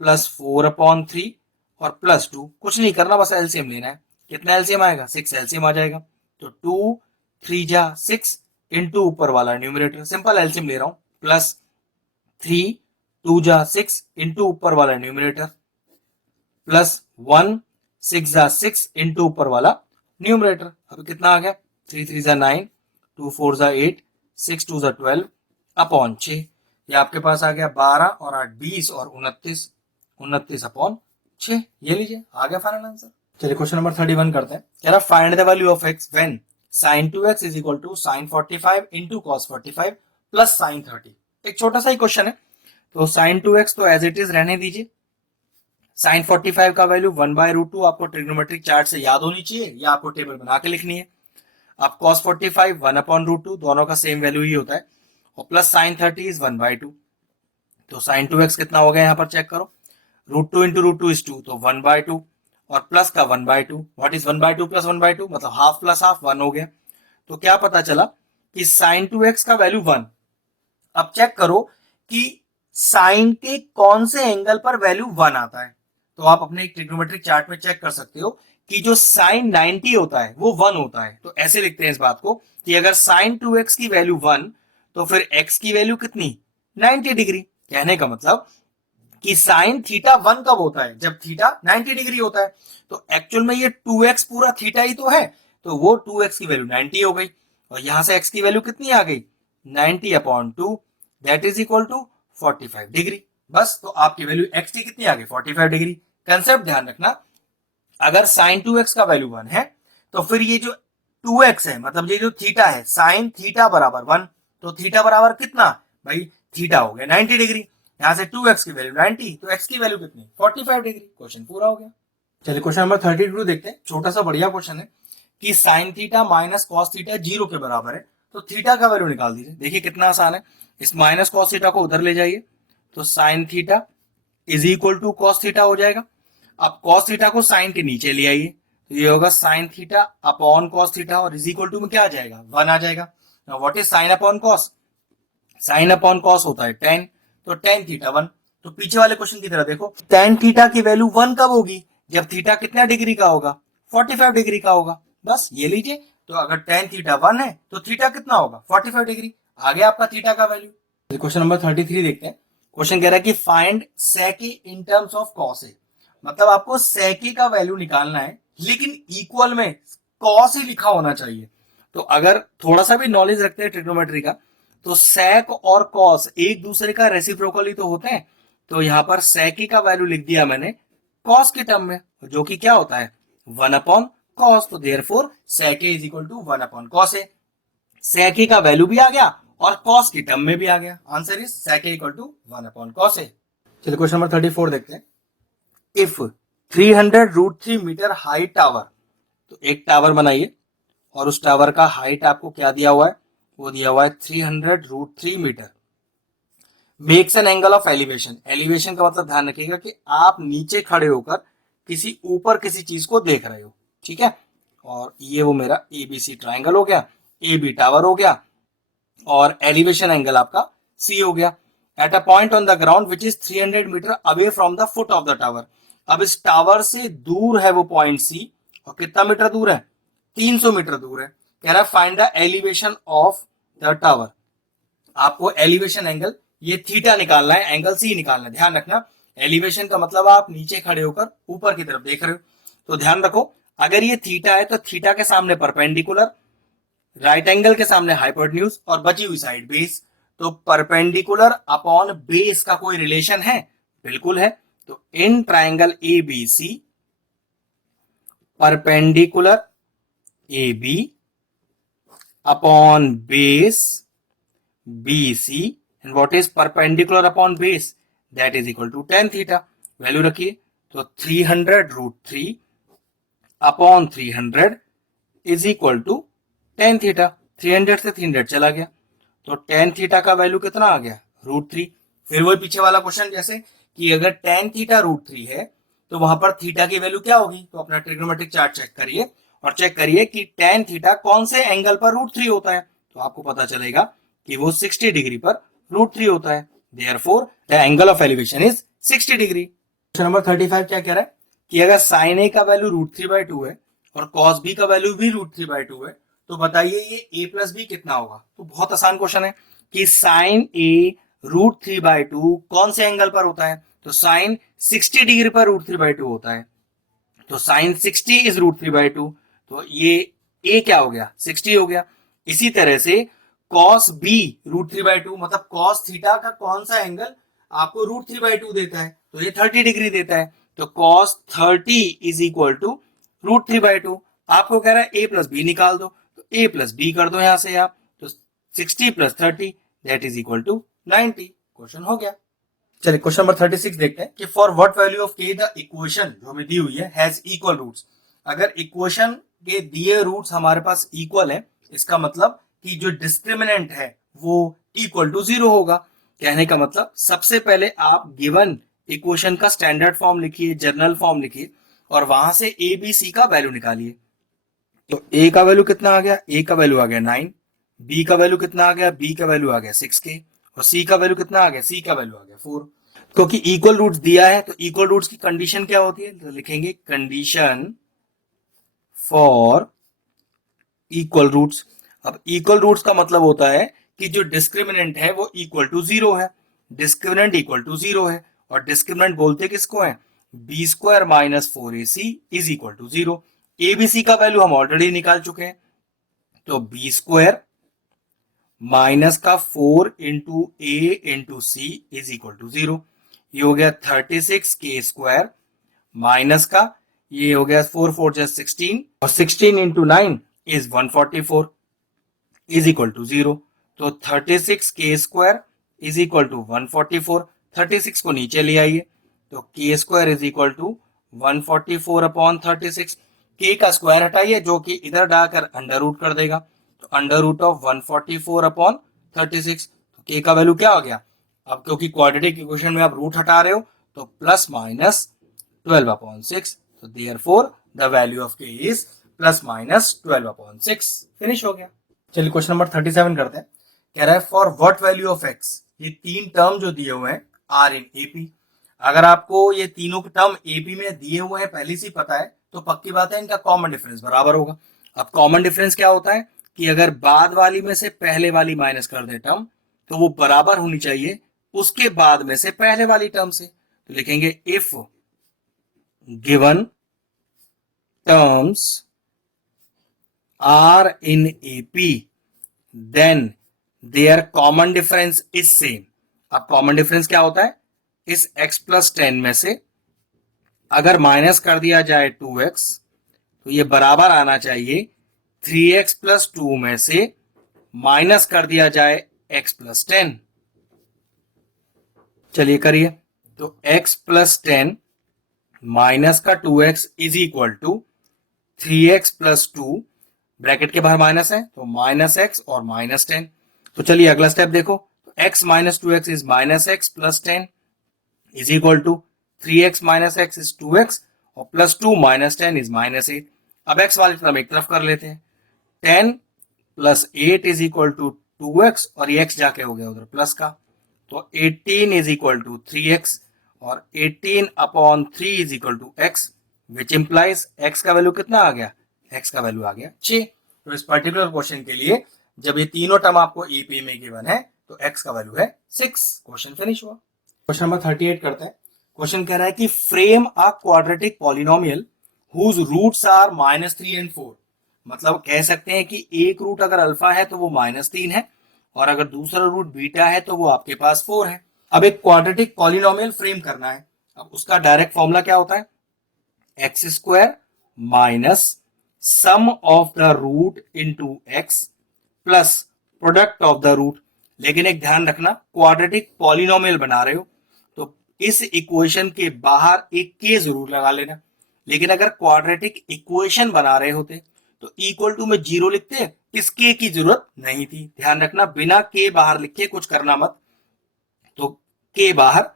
प्लस 4/3 और प्लस 2, कुछ नहीं करना बस एलसीएम लेना है। कितना एलसीएम आएगा 6 एलसीएम आ जाएगा, तो 2 3 जा 6 इंटू ऊपर वाला न्यूमरेटर, सिंपल एलसीएम ले रहा हूं, प्लस 3 2 जा 6 इंटू ऊपर वाला न्यूमरेटर प्लस 1 6 जा 6 इंटू ऊपर वाला न्यूमरेटर। अब कितना आ गया 3 3 जा 9 2 4 जा 8 6 2 जा 12 अपॉन 6। ये आपके पास आ गया 12 और 8 20 और 29 अपॉन 6। ये लीजिए आ गया फाइनल आंसर। चलिए क्वेश्चन नंबर 31 करते हैं। कह रहा find the value of x when sin 2x is equal to sin 45 into cos 45 plus sin 30। एक छोटा सा ही क्वेश्चन है, तो sin 2x तो एज इट इज रहने दीजिए। sin 45 का वैल्यू 1/√2 आपको ट्रिग्नोमेट्रिक चार्ट से याद होनी चाहिए या आपको टेबल बना के लिखनी है। अब cos 45 1/√2 दोनों का सेम वैल्यू ही होता है और प्लस sin 30 इज 1/2। तो sin 2x कितना हो गया यहाँ पर चेक करो, √2 इंटू √2 इज 2 तो 1/2 और प्लस का 1/2, व्हाट इज 1/2 प्लस 1/2 मतलब हाफ प्लस हाफ 1 हो गया। तो क्या पता चला कि sin 2x का वैल्यू 1। अब चेक करो कि साइन के कौन से एंगल पर वैल्यू 1 आता है। तो आप अपने ट्रिग्नोमेट्रिक चार्ट में चेक कर सकते हो कि जो साइन 90 होता है वो 1 होता है। तो ऐसे लिखते हैं इस बात को कि अगर साइन 2x की वैल्यू 1 तो फिर x की वैल्यू कितनी 90 डिग्री। कहने का मतलब कि साइन थीटा 1 कब होता है, जब थीटा 90 डिग्री होता है। तो एक्चुअल में ये 2x पूरा थीटा ही तो है, तो वो 2x की वैल्यू 90 हो गई और यहां से x की वैल्यू कितनी आ गई 90/2 that is equal to 45 degree. बस तो आपकी वैल्यू x की कितनी आ गई 45 डिग्री। कंसेप्ट ध्यान रखना, अगर साइन 2x का वैल्यू 1 है तो फिर ये जो 2x है मतलब ये जो थीटा है साइन थीटा बराबर 1, तो थीटा बराबर कितना भाई थीटा हो गया 90 डिग्री। यहां से 2x की वैल्यू 90 तो x की वैल्यू कितनी 45 डिग्री। क्वेश्चन पूरा हो गया। चलिए क्वेश्चन नंबर 32 देखते हैं। छोटा सा बढ़िया क्वेश्चन है कि sine theta minus cos theta 0 के बराबर है, तो थीटा का वैल्यू निकाल दीजिए। देखिए कितना आसान है, इस माइनस कॉस थीटा को उधर ले जाइए तो sine theta is equal to cos theta हो जाएगा। अब कॉस थीटा को साइन के नीचे ले आइए तो ये होगा sine theta upon cos theta और इज इक्वल टू में क्या आ जाएगा 1 आ जाएगा। What is sine upon cos, sine upon cos होता है tan, तो tan थीटा 1। तो पीछे वाले क्वेश्चन की तरह देखो tan थीटा की वैल्यू 1 कब होगी जब थीटा कितना डिग्री का होगा 45 डिग्री का होगा। बस ये लीजिए तो अगर टेन थीटा 1 है तो थीटा कितना होगा 45 डिग्री। आ गया आपका थीटा का वैल्यू। क्वेश्चन नंबर 33 देखते हैं। क्वेश्चन कह रहा है कि find sec in terms of cos A, मतलब आपको सेक का वैल्यू निकालना है लेकिन इक्वल में कॉस ही लिखा होना चाहिए। तो अगर थोड़ा सा भी नॉलेज रखते हैं ट्रिग्नोमेट्री का तो सेक और कॉस एक दूसरे का रेसिप्रोकल ही तो होते हैं। तो यहां पर सेक का वैल्यू लिख दिया मैंने कॉस के टर्म में, जो कि क्या होता है 1 अपॉन कॉस। तो therefore sec is equal to 1 upon cos A. Sec का वैल्यू भी आ गया और कॉस की टर्म में भी आ गया। Answer is sec equal to 1 upon cos A. चलिए क्वेश्चन नंबर 34 देखते हैं। इफ 300√3 मीटर हाई टावर, तो एक टावर बनाइए और उस टावर का हाइट आपको क्या दिया हुआ है, वो दिया हुआ है 300√3 metre. Makes an angle of elevation, elevation का मतलब ध्यान रखिएगा कि आप नीचे खड़े होकर किसी ऊपर किसी चीज को देख रहे हो, ठीक है। और ये वो मेरा एबीसी ट्राइंगल हो गया, ए बी टावर हो गया और एलिवेशन एंगल आपका सी हो गया। At a point on the ground which is 300 metre away from the foot of the tower. अब इस टावर से दूर है वो पॉइंट सी, और कितना मीटर दूर है 300 मीटर दूर है। कह रहा है find the elevation of the tower. आपको एलिवेशन एंगल ये थीटा निकालना है, एंगल सी निकालना है। ध्यान रखना एलिवेशन का मतलब आप नीचे खड़े होकर ऊपर की तरफ देख रहे हो। तो ध्यान रखो अगर ये थीटा है तो थीटा के सामने परपेंडिकुलर, राइट एंगल के सामने हाइपोटेन्यूज और बची हुई साइड बेस। तो परपेंडिकुलर अपॉन बेस का कोई रिलेशन है, बिल्कुल है। तो in triangle A B C perpendicular A B upon base B C and what is perpendicular upon base, that is equal to tan theta. Value रखिए तो 300√3 upon 300 is equal to tan theta. 300 से 300 चला गया तो tan थीटा का वैल्यू कितना आ गया √3। फिर वही पीछे वाला क्वेश्चन जैसे कि अगर tan थीटा √3 है तो वहां पर थीटा की वैल्यू क्या होगी। तो अपना ट्रिग्नोमेट्रिक चार्ट चेक करिए और चेक करिए कि tan थीटा कौन से एंगल पर √3 होता है। तो आपको पता चलेगा कि वो 60 डिग्री पर √3 होता है। Therefore the angle of elevation is 60 degree. Question number 35 क्या कह रहा है कि अगर साइन ए का वैल्यू √3/2 है और कॉस बी का वैल्यू भी √3/2 है तो बताइए ये ए प्लस बी कितना होगा। तो बहुत आसान क्वेश्चन है कि साइन ए √3/2 कौन से एंगल पर होता है। तो साइन 60 डिग्री पर √3/2 होता है। तो साइन 60 इज √3/2, तो ये ए क्या हो गया 60 हो गया। इसी तरह से कॉस बी √3/2 मतलब कॉस थीटा का कौन सा एंगल आपको √3/2 देता है, तो ये 30 डिग्री देता है। तो कॉस 30 इज इक्वल टू √3/2। आपको कह रहा है ए प्लस बी निकाल दो, तो ए प्लस बी कर दो यहां से आप, तो 60 + 30 that is equal to 90। Question हो गया। चलिए क्वेश्चन नंबर 36 देखते हैं कि for what value of K the equation जो हमें दी हुई है हैज इक्वल रूट्स। अगर इक्वेशन के दिए रूट्स हमारे पास इक्वल है इसका मतलब कि जो डिस्क्रिमिनेंट है वो इक्वल टू 0 होगा। कहने का मतलब सबसे पहले आप गिवन इक्वेशन का स्टैंडर्ड फॉर्म लिखिए, जनरल फॉर्म लिखिए और वहां से ए बी सी का वैल्यू निकालिए। तो ए का वैल्यू कितना आ गया, ए का वैल्यू आ गया 9, बी का वैल्यू कितना आ गया, बी का वैल्यू आ गया 6k और सी का वैल्यू कितना आ गया, सी का वैल्यू आ गया 4। क्योंकि इक्वल रूट्स दिया है तो इक्वल रूट्स की कंडीशन क्या होती है, तो लिखेंगे कंडीशन फॉर इक्वल रूट्स। अब इक्वल रूट्स का मतलब होता है कि जो डिस्क्रिमिनेंट है वो इक्वल टू 0 है, डिस्क्रिमिनेंट इक्वल टू 0 है और डिस्क्रिमिनेंट बोलते किसको है b² - 4ac is equal to 0। ABC का वैल्यू हम ऑलरेडी निकाल चुके हैं, तो b² माइनस का 4 into A into C is equal to 0। ये हो गया 36k² माइनस का ये हो गया 4 4 16 और 16 into 9 is 144 is equal to 0। तो 36k² इज इक्वल टू 144। 36 को नीचे ले आइए तो k² is equal to 144 upon 36। k का स्क्वायर हटाइए जो कि इधर डालकर अंडर रूट कर देगा, तो अंडर रूट ऑफ 144 अपॉन 36। तो k का वैल्यू क्या हो गया, अब क्योंकि क्वाड्रेटिक इक्वेशन में आप रूट हटा रहे हो तो प्लस माइनस 12/6। तो therefore the value of k is plus minus 12/6। Finish हो गया। चलिए क्वेश्चन नंबर 37 करते हैं। कह रहा है for what value of x, ये तीन टर्म जो दिए हुए हैं आर इन एपी। अगर आपको ये तीनों टर्म एपी में दिए हुए हैं पहले से पता है तो पक्की बात है इनका कॉमन डिफरेंस बराबर होगा। अब कॉमन डिफरेंस क्या होता है कि अगर बाद वाली में से पहले वाली माइनस कर दे टर्म तो वो बराबर होनी चाहिए उसके बाद में से पहले वाली टर्म से। तो लिखेंगे if given terms are in A P then their common difference is same. अब कॉमन डिफरेंस क्या होता है, इस x प्लस 10 में से अगर माइनस कर दिया जाए 2x तो ये बराबर आना चाहिए 3x प्लस 2 में से माइनस कर दिया जाए x प्लस 10। चलिए करिए, तो x प्लस 10 माइनस का 2x is equal to 3x plus 2, bracket के बाहर माइनस है तो माइनस x और माइनस 10। तो चलिए अगला स्टेप देखो, x minus 2x is minus x plus 10 is equal to 3x minus x is 2x और प्लस 2 माइनस 10 इज माइनस 8। अब x वाली टर्म एक तरफ कर लेते हैं, 10 plus 8 is equal to 2x और ये x जाके हो गया उधर प्लस का, तो 18 इज इक्वल टू 3x और 18 upon 3 is equal to x, which implies x का वैल्यू कितना आ गया, x का वैल्यू आ गया 6। तो इस पर्टिकुलर क्वेश्चन के लिए जब ये तीनों टर्म आपको ईपी में गिवन है तो x का वैल्यू है 6। क्वेश्चन फिनिश हुआ। क्वेश्चन नंबर 38 करते हैं। क्वेश्चन कह रहा है कि frame a quadratic polynomial whose roots are -3 and 4। मतलब कह सकते हैं कि एक रूट अगर अल्फा है तो वो -3 है और अगर दूसरा रूट बीटा है तो वो आपके पास 4 है। अब एक क्वाड्रेटिक पॉलिनोमियल फ्रेम करना है। अब उसका डायरेक्ट फॉर्मूला क्या होता है, x square minus sum of the root into x plus product of the root. लेकिन एक ध्यान रखना, क्वाड्रेटिक पॉलिनोमियल बना रहे हो तो इस इक्वेशन के बाहर एक के जरूर लगा लेना। लेकिन अगर क्वाड्रेटिक इक्वेशन बना रहे होते तो इक्वल टू में 0 लिखते, इस के की जरूरत नहीं थी। ध्यान रखना, बिना के बाहर लिखे कुछ करना मत। तो के बाहर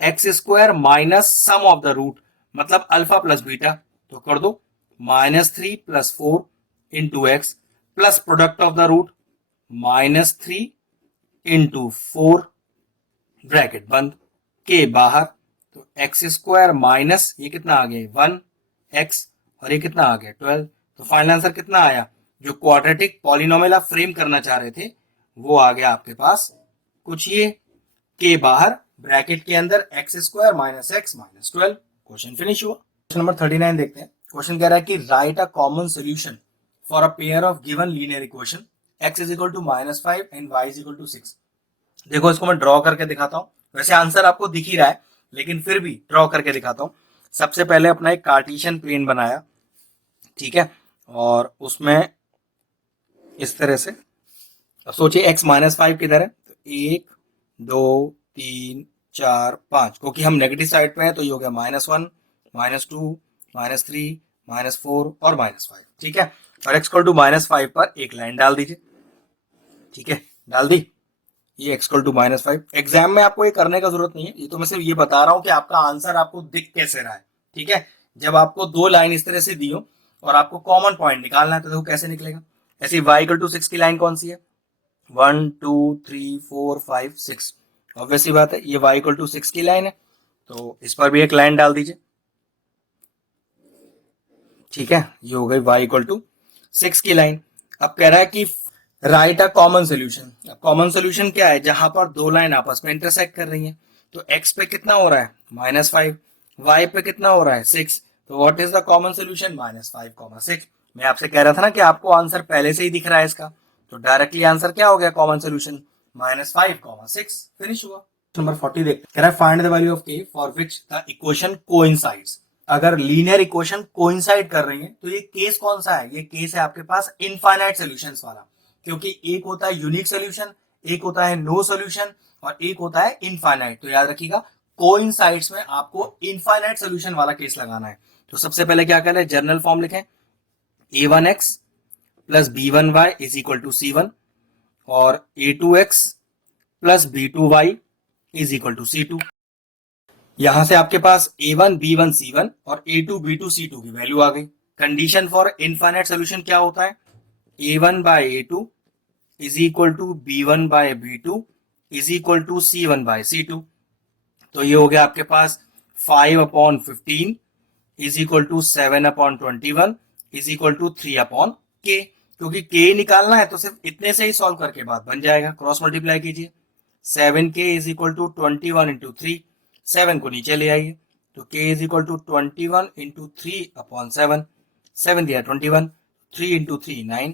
x square minus sum of the root मतलब अल्फा प्लस बीटा, तो कर दो -3 plus 4 into x plus product of the root -3 into 4 bracket बंद, के बाहर, तो एक्स स्क्वायर माइनस ये कितना आ गया 1 एक्स और ये कितना आ गया 12। तो फाइनल आंसर कितना आया, जो क्वाड्रेटिक पॉलिनोमियल आप फ्रेम करना चाह रहे थे वो आ गया आपके पास कुछ ये, के बाहर ब्रैकेट के अंदर x square minus x minus 12। Question finish हुआ। क्वेश्चन नंबर 39 देखते हैं। क्वेश्चन कह रहा है कि write a common solution for a pair of given linear equation x is equal to -5 and y is equal to 6। देखो इसको मैं ड्रॉ करके दिखाता हूं, वैसे आंसर आपको दिख ही रहा है लेकिन फिर भी ड्रॉ करके दिखाता हूं। सबसे पहले अपना एक कार्टेशियन प्लेन बनाया, ठीक है, और उसमें इस तरह से सोचिए x -5 किधर है, तो 1 2 3 4 5, क्योंकि हम नेगेटिव साइड पे हैं तो ये हो गया -1 -2 -3 -4 और -5, ठीक है। और x टू -5 पर एक लाइन डाल दीजिए, ठीक है, डाल दी, ये x टू -5। एग्जाम में आपको ये करने का जरूरत नहीं है, ये तो मैं सिर्फ ये बता रहा हूं कि आपका आंसर आपको दिख कैसे रहा है, ठीक है। जब आपको दो लाइन इस तरह से दी हो और आपको कॉमन पॉइंट निकालना है तो देखो कैसे निकलेगा। ऐसे y टू 6 की लाइन कौन सी है, 1 2 3 4 5 6, ऑब्वियसली बात है ये y टू 6 की लाइन है तो इस पर भी एक लाइन डाल दीजिए, ठीक है, ये हो गई y टू 6 की लाइन। अब कह रहा है कि राइट अ कॉमन सोल्यूशन। अब कॉमन सोल्यूशन क्या है, जहां पर दो लाइन आपस में इंटरसेक्ट कर रही हैं। तो x पे कितना हो रहा है -5, y पे कितना हो रहा है 6, तो what is the common solution -5, 6। मैं आपसे कह रहा था ना कि आपको आंसर पहले से ही दिख रहा है इसका, तो डायरेक्टली आंसर क्या हो गया कॉमन सोल्यूशन -5, 6। फिनिश हुआ। नंबर 40 देखते हैं। कह रहा है find the value of k for which the equation coincides. अगर लीनियर इक्वेशन कोइंसाइड कर रही है तो ये केस कौन सा है, ये केस है आपके पास इनफाइनाइट सॉल्यूशंस वाला, क्योंकि एक होता है यूनिक सोल्यूशन, एक होता है नो सोल्यूशन और एक होता है इनफाइनाइट। तो याद रखिएगा कोइंसाइड्स में आपको इनफाइनाइट सोल्यूशन वाला केस लगाना है। तो सबसे पहले क्या करें, जनरल फॉर्म लिखें, a1x plus b1y is equal to c1 और a2x plus b2y is equal to c2। यहां से आपके पास a1 b1 c1 और a2 b2 c2 की वैल्यू आ गई। कंडीशन फॉर इनफाइनाइट सोल्यूशन क्या होता है, a1 by a2 is equal to b1 by b2 is equal to c1 by c2। तो ये हो गया आपके पास 5/15 is equal to 7/21 is equal to 3/2। के, क्योंकि के निकालना है तो सिर्फ इतने से ही सॉल्व करके बाद बन जाएगा। क्रॉस मल्टीप्लाई कीजिए, 7k is equal to 21 into 3, 7 को नीचे ले आइए तो k is equal to 21 into 3 upon 7, 7 दिया 21, 3 इंटू 3 9,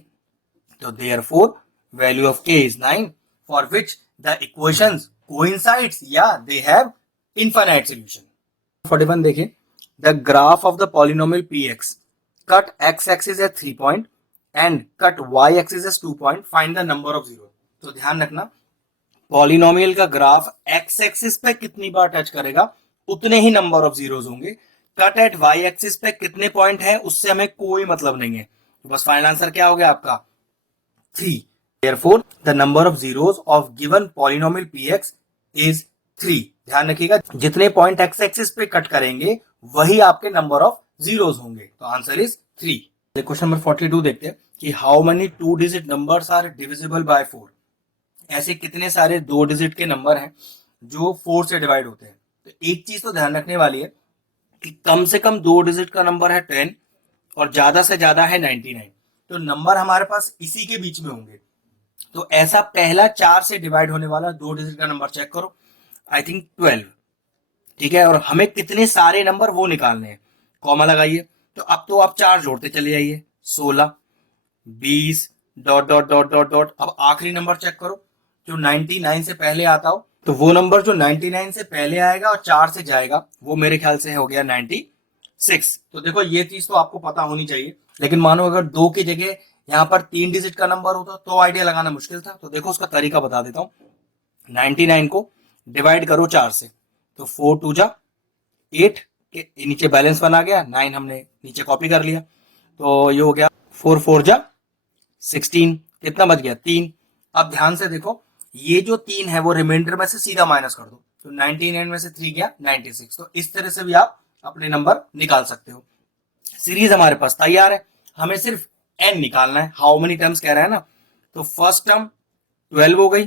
तो therefore value of k is 9 for which the equations coincides या दे हैव इनफाइनाइट सॉल्यूशन। 41 देखिए, the graph of the polynomial px cut x axis at 3 point and cut y axis as 2 point, find the number of zero। तो ध्यान रखना, पॉलिनोमियल का ग्राफ x एक्सिस पे कितनी बार टच करेगा उतने ही नंबर ऑफ जीरोस होंगे। कट एट y एक्सिस पे कितने पॉइंट है उससे हमें कोई मतलब नहीं है, तो बस फाइनल आंसर क्या हो गया आपका 3। Therefore the number of zeros of given polynomial px is 3। ध्यान रखिएगा, जितने पॉइंट x एक्सिस पे कट करेंगे वही आपके नंबर ऑफ जीरोस होंगे, तो आंसर इज 3। क्वेश्चन नंबर 42 देखते हैं कि how many 2 digit numbers are divisible by 4। ऐसे कितने सारे 2 डिजिट के नंबर हैं जो 4 से डिवाइड होते हैं। तो एक चीज तो ध्यान रखने वाली है कि कम से कम 2 डिजिट का नंबर है 10 और ज्यादा से ज्यादा है 99, तो नंबर हमारे पास इसी के बीच में होंगे। तो ऐसा पहला 4 से डिवाइड होने वाला 2 डिजिट का नंबर चेक करो, आई थिंक 12, ठीक है। और हमें कितने सारे नंबर वो निकालने हैं, कॉमा लगाइए। तो अब तो आप 4 जोड़ते चले जाइए, 16, 20 dot dot dot dot dot. अब आखिरी नंबर चेक करो जो 99 से पहले आता हो, तो वो नंबर जो 99 से पहले आएगा और 4 से जाएगा वो मेरे ख्याल से हो गया 96। तो देखो ये चीज तो आपको पता होनी चाहिए, लेकिन मानो अगर 2 की जगह यहाँ पर 3 डिजिट का नंबर होता तो आइडिया लगाना मुश्किल था। तो देखो उसका तरीका बता देता हूँ, 99 को डिवाइड करो 4 से, तो 4 2 जा 8 के नीचे बैलेंस बना गया, 9 हमने नीचे कॉपी कर लिया, तो ये हो गया 4 4 जा 16, कितना बच गया 3। अब ध्यान से देखो, ये जो 3 है वो रिमाइंडर में से सीधा माइनस कर दो, तो 99 में से 3 गया 96। तो इस तरह से भी आप अपने नंबर निकाल सकते हो। सीरीज हमारे पास तैयार है, हमें सिर्फ n निकालना है। हाउ मेनी टर्म्स कह रहा है ना, तो फर्स्ट टर्म 12 हो गई,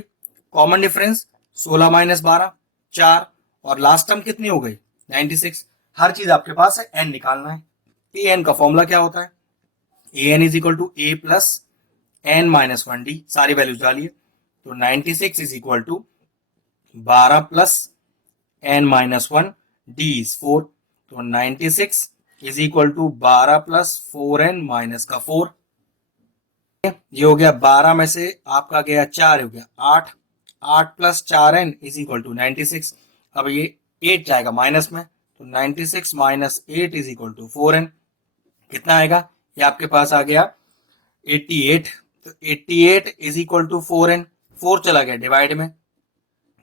कॉमन डिफरेंस 16 माइनस 12 4, और लास्ट टर्म कितनी हो गई 96। हर चीज आपके पास है, n निकालना है। an का फॉर्मूला क्या होता है, an is equal to a plus n minus 1d, सारी वैल्यूज डालिए, तो 96 is equal to 12 plus n minus 1 d is 4, तो 96 is equal to 12 plus 4n minus का 4। ये हो गया 12 में से आपका गया 4, हो गया 8, 8 plus 4n is equal to 96। अब ये 8 जाएगा माइनस में, तो 96 minus 8 is equal to 4n, कितना आएगा, ये आपके पास आ गया 88। तो 88 इज इक्वल टू 4n, 4 चला गया डिवाइड में,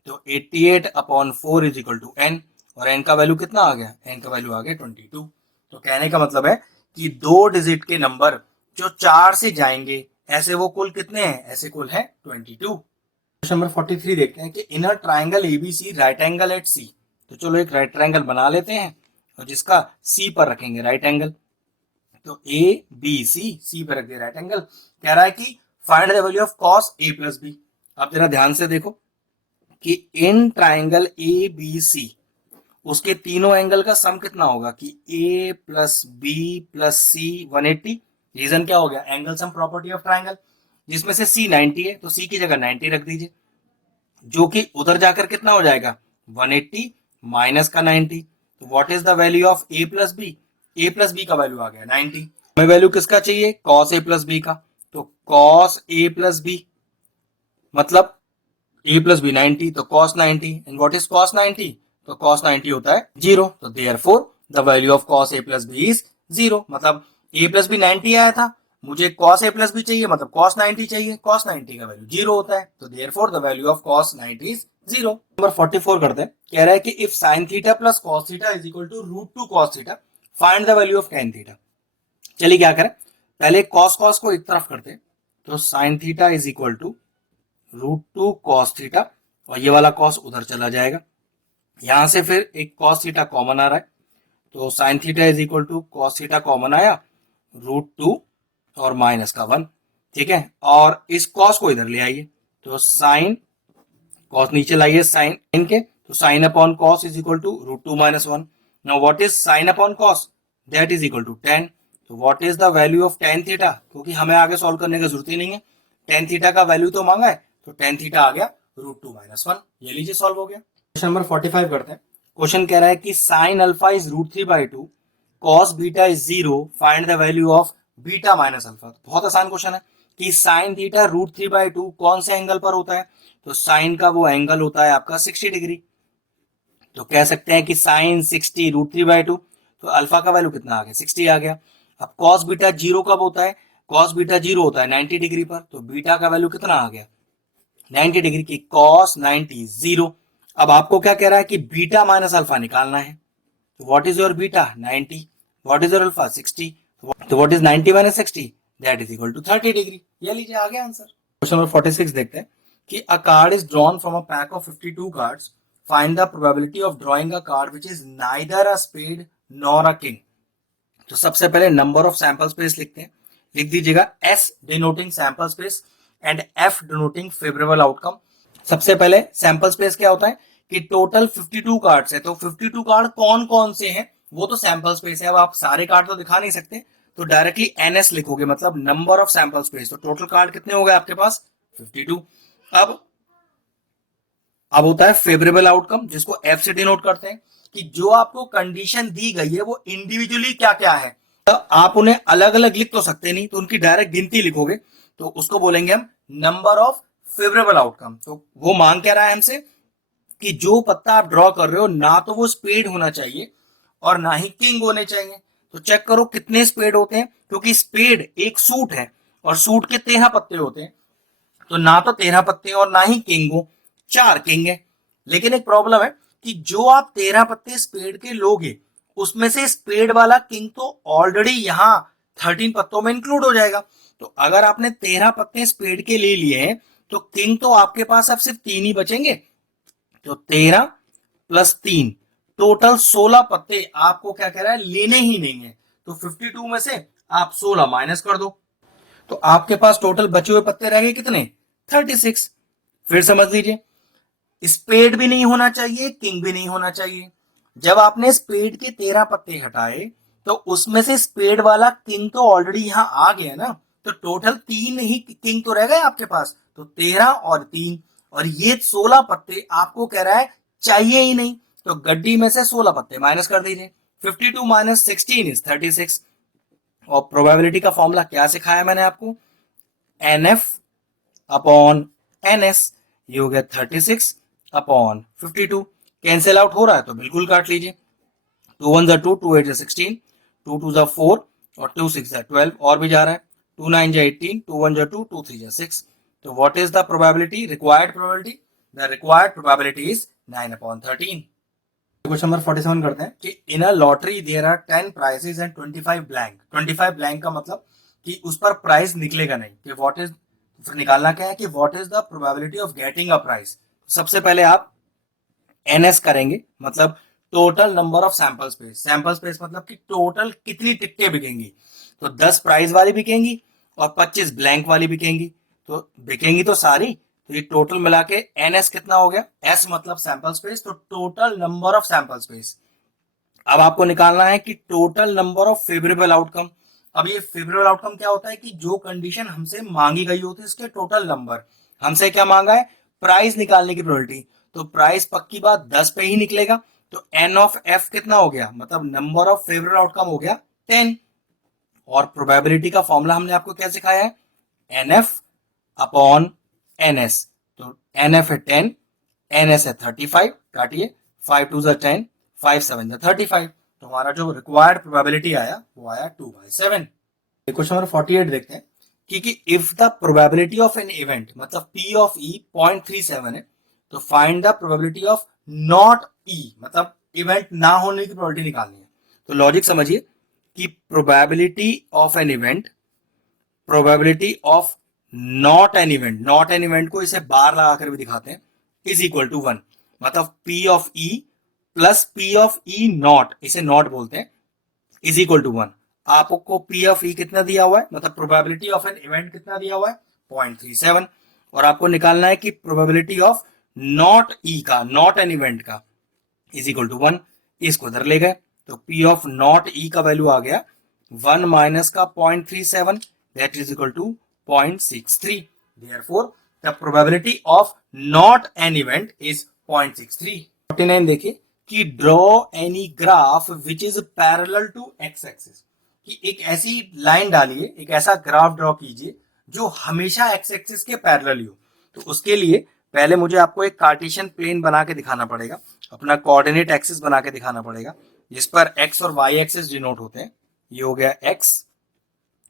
तो 88 upon 4 is equal to n, और n का वैल्यू कितना आ गया, n का वैल्यू आ गया 22। तो कहने का मतलब है कि 2 डिजिट के नंबर जो 4 से जाएंगे ऐसे वो कुल कितने हैं, ऐसे कुल है 22। क्वेश्चन नंबर 43 देखते हैं कि in a triangle ABC right angle at C. तो चलो एक राइट ट्राइंगल बना लेते हैं और जिसका सी पर रखेंगे राइट एंगल, तो ए बी सी पर रख दिया राइट एंगल। कह रहा है कि find the value of cos A plus B. अब जरा ध्यान से देखो कि इन ट्राइंगल ए बी सी उसके तीनों एंगल का सम कितना होगा कि a plus B plus C 180। Reason क्या हो गया, angle sum property of triangle, जिसमें से c 90 है तो c की जगह 90 रख दीजिए, जो कि उधर जाकर कितना हो जाएगा 180 माइनस का 90। तो what is the value of a plus B, a plus B का वैल्यू आ गया 90। हमें वैल्यू किसका चाहिए, cos a प्लस बी का, तो cos a प्लस बी मतलब a प्लस बी 90, तो cos 90, and what is cos 90, तो cos 90 होता है 0। तो therefore the value of cos a plus B is 0, मतलब a प्लस बी 90 आया था, मुझे cos a प्लस बी चाहिए मतलब cos 90 चाहिए, cos 90 का वैल्यू 0 होता है, तो therefore the value of cos 90 is 0। Number 44 करते हैं, कह रहा है कि if sin theta plus cos theta is equal to √2 cos theta find the value of tan theta. चलिए क्या करें, पहले cos को एक तरफ करते हैं, तो sin theta is equal to √2 cos theta, और ये वाला cos उधर चला जाएगा, यहां से फिर एक cos थीटा कॉमन आ रहा है, तो sin theta is equal to cos theta common आया √2 और माइनस का 1, ठीक है। और इस cos को इधर ले आइए, तो sin cos नीचे लाइए sin के, तो sin upon cos is equal to √2 minus 1। Now what is sin upon cos, that is equal to tan, तो what is the value of tan theta, क्योंकि हमें आगे सॉल्व करने की जरूरत ही नहीं है, टेन थीटा का वैल्यू तो मांगा है, तो टेन थीटा आ गया √2 - 1। ये लीजिए सॉल्व हो गया। क्वेश्चन नंबर 45 करते हैं। क्वेश्चन कह रहा है कि sine alpha is √3/2, cos beta is 0, find the value of beta minus alpha. तो बहुत आसान क्वेश्चन है कि साइन थीटा √3/2 कौन से एंगल पर होता है, तो साइन का वो एंगल होता है आपका 60 डिग्री। तो कह सकते हैं कि साइन 60 √3/2, तो अल्फा का वैल्यू कितना आ गया, 60 आ गया। अब कॉस बीटा 0 कब होता है, कॉस बीटा 0 होता है 90 डिग्री पर, तो बीटा का वैल्यू कितना आ गया 90 डिग्री की कॉस 90 0। अब आपको क्या कह रहा है कि बीटा माइनस अल्फा निकालना है, तो what is your beta 90, what is your alpha 60, तो what is 90 - 60, that is equal to 30 degree. ये लीजिए आ गया आंसर। क्वेश्चन नंबर 46 देखते हैं कि a card is drawn from a pack of 52 cards, find the probability of drawing a card which is neither a spade nor a king. तो सबसे पहले नंबर ऑफ सैंपल स्पेस लिखते हैं, लिख दीजिएगा S denoting sample space and F denoting favourable outcome. सबसे पहले सैंपल स्पेस क्या होता है कि टोटल 52 कार्ड्स है, तो 52 कार्ड कौन कौन से हैं वो तो सैंपल स्पेस है। अब आप सारे कार्ड तो दिखा नहीं सकते, तो डायरेक्टली NS लिखोगे, मतलब नंबर ऑफ सैंपल स्पेस। तो टोटल कार्ड कितने हो गए आपके पास 52। अब होता है फेवरेबल आउटकम, जिसको F से डिनोट करते हैं कि जो आपको कंडीशन दी गई है वो इंडिविजुअली क्या क्या है। तो आप उन्हें अलग अलग लिख तो सकते नहीं, तो उनकी डायरेक्ट गिनती लिखोगे, तो उसको बोलेंगे हम नंबर ऑफ फेवरेबल आउटकम। तो वो मांग क्या रहा है हमसे कि जो पत्ता आप ड्रॉ कर रहे हो ना तो वो स्पेड होना चाहिए और ना ही किंग होने चाहिए। तो चेक करो कितने स्पेड होते हैं, क्योंकि स्पेड एक सूट है और सूट के 13 पत्ते होते हैं, तो ना तो 13 पत्ते और ना ही किंग हो, 4 किंग है। लेकिन एक प्रॉब्लम है कि जो आप 13 पत्ते स्पेड के लोगे उसमें से स्पेड वाला किंग तो ऑलरेडी यहां 13 पत्तों में इंक्लूड हो जाएगा। तो अगर आपने 13 पत्ते स्पेड के ले लिए हैं तो किंग तो आपके पास अब सिर्फ 3 ही बचेंगे। तो 13 + 3 टोटल 16 पत्ते आपको क्या कह रहा है लेने ही नहीं है। तो 52 में से आप 16 माइनस कर दो, तो आपके पास टोटल बचे हुए पत्ते रह गए कितने 36। फिर समझ लीजिए, स्पेड भी नहीं होना चाहिए किंग भी नहीं होना चाहिए। जब आपने स्पेड के 13 पत्ते हटाए तो उसमें से स्पेड वाला किंग तो ऑलरेडी यहां आ गया ना, तो टोटल 3 ही किंग तो रह गए आपके पास। तो 13 और 3 और ये 16 पत्ते आपको कह रहा है चाहिए ही नहीं, तो गड्डी में से 16 पत्ते माइनस कर दीजिए। 52 - 16 इज 36। और प्रोबेबिलिटी का फॉर्मूला क्या सिखाया मैंने आपको, NF/NS। ये हो गया 36/52। कैंसिल आउट हो रहा है तो बिल्कुल काट लीजिए। 2 1 2, 2 8 16, 2 2 4 और 2 6 12, और भी जा रहा है। 2 9 18, 2 1 2, 2 3 6। तो what is the probability, required probability, the required probability is 9/13। Question number 47 करते हैं कि in a lottery there are 10 prizes and 25 blank. 25 blank का मतलब कि उस पर प्राइज निकलेगा नहीं, कि व्हाट इज, फिर निकालना क्या है कि what is the probability of getting a prize. सबसे पहले आप NS करेंगे, मतलब total number of sample space. Sample space मतलब कि टोटल कितनी टिकटें बिकेंगी, तो 10 प्राइज वाली बिकेंगी और 25 ब्लैंक वाली बिकेंगी, तो बिकेंगी तो सारी। तो ये टोटल मिला के NS कितना हो गया, S मतलब सैंपल स्पेस, तो total number of sample space. अब आपको निकालना है कि total number of favourable outcome. अब ये फेवरेबल आउटकम क्या होता है कि जो कंडीशन हमसे मांगी गई होती है इसके टोटल नंबर। हमसे क्या मांगा है, प्राइस निकालने की प्रोबेबिलिटी, तो प्राइस पक्की बात 10 पे ही निकलेगा। तो N(F) कितना हो गया, मतलब नंबर ऑफ फेवरेबल आउटकम हो गया 10। और प्रोबेबिलिटी का फॉर्मूला हमने आपको क्या सिखाया है, NF/NS। तो NF है 10, NS है 35, काटिए 5 2 10, 5 7 35। तो हमारा जो रिक्वायर्ड प्रोबेबिलिटी आया वो आया 2/7। क्वेश्चन नंबर 48 देखते हैं कि if the probability of an event, मतलब P ऑफ E 0.37 है, तो find the probability of not E, मतलब इवेंट ना होने की प्रोबेबिलिटी निकालनी है। तो लॉजिक समझिए कि probability of an event, probability of not an event, not an event को इसे बार लगाकर भी दिखाते हैं, इज इक्वल टू 1। मतलब P of E plus P of E not, इसे नॉट बोलते हैं, इज इक्वल टू 1। आपको P ऑफ E कितना दिया हुआ है, मतलब प्रोबेबिलिटी ऑफ एन इवेंट कितना दिया हुआ है 0.37, और आपको निकालना है कि प्रोबेबिलिटी ऑफ नॉट E का, नॉट एन इवेंट का, इज इक्वल टू 1। इसको इधर ले गए तो P ऑफ नॉट E का वैल्यू आ गया 1 माइनस का 0.37 that is equal to 0.63. Therefore, the probability of not an event is 0.63. 49 देखिए कि draw any graph which is parallel to x axis. कि एक ऐसी लाइन डालिए, एक ऐसा ग्राफ ड्रॉ कीजिए जो हमेशा एक्स एक्सिस के पैरेलल ही हो. तो उसके लिए पहले मुझे आपको एक कार्टेशियन प्लेन बना के दिखाना पड़ेगा, अपना कोऑर्डिनेट एक्सिस बना के दिखाना पड़ेगा जिस पर एक्स और वाई एक्सिस डिनोट होते हैं. ये हो गया एक्स,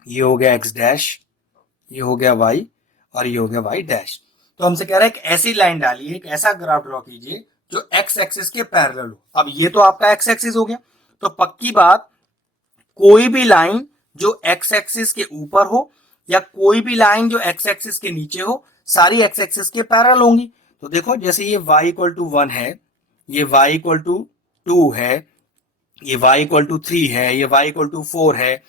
ये हो गया एक्स डैश, ये हो गया वाई और ये हो गया वाई डैश. तो हमसे कह रहा है एक ऐसी लाइन डालिए, एक ऐसा ग्राफ ड्रॉ कीजिए जो एक्स एक्सिस के पैरेलल हो. अब ये तो आपका एक्स एक्सिस हो गया. तो पक्की बात, कोई भी लाइन जो एक्स एक्सिस के ऊपर हो या कोई भी लाइन जो एक्स एक्सिस के नीचे हो, सारी एक्स एक्सिस के पैरेलल होंगी. तो देखो जैसे ये y इक्वल टू 1 है, ये y इक्वल टू 2 है, ये y इक्वल टू 3 है, ये y इक्वल टू 4 है.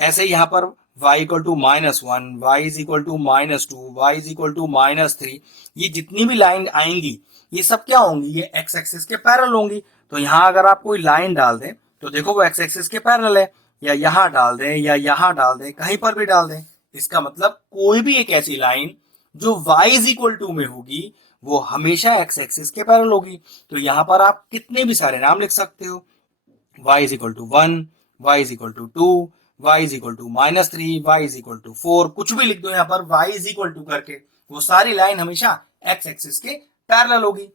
ऐसे यहाँ पर y equal to -1, y is equal to -2, y is equal to -3. ये जितनी भी लाइन आएंगी ये सब क्या होंगी, ये एक्स एक्सिस के पैरेलल होंगी. तो यहाँ अगर आप कोई लाइन डाल दें तो देखो वो एक्स एक्सिस के पैरेलल है, या यहाँ डाल दें या यहाँ डाल दें, कहीं पर भी डाल दें. इसका मतलब कोई भी एक ऐसी लाइन जो y इज इक्वल टू में होगी वो हमेशा एक्स एक्सिस के पैरेलल होगी. तो यहाँ पर आप कितने भी सारे नाम लिख सकते हो, y is equal to 1, y is equal to 2, y is equal to -3, y is equal to 4, कुछ भी लिख दो यहाँ पर y इज इक्वल टू करके. वो सारी लाइन हमेशा एक्स एक्सिस के पैरेलल होगी.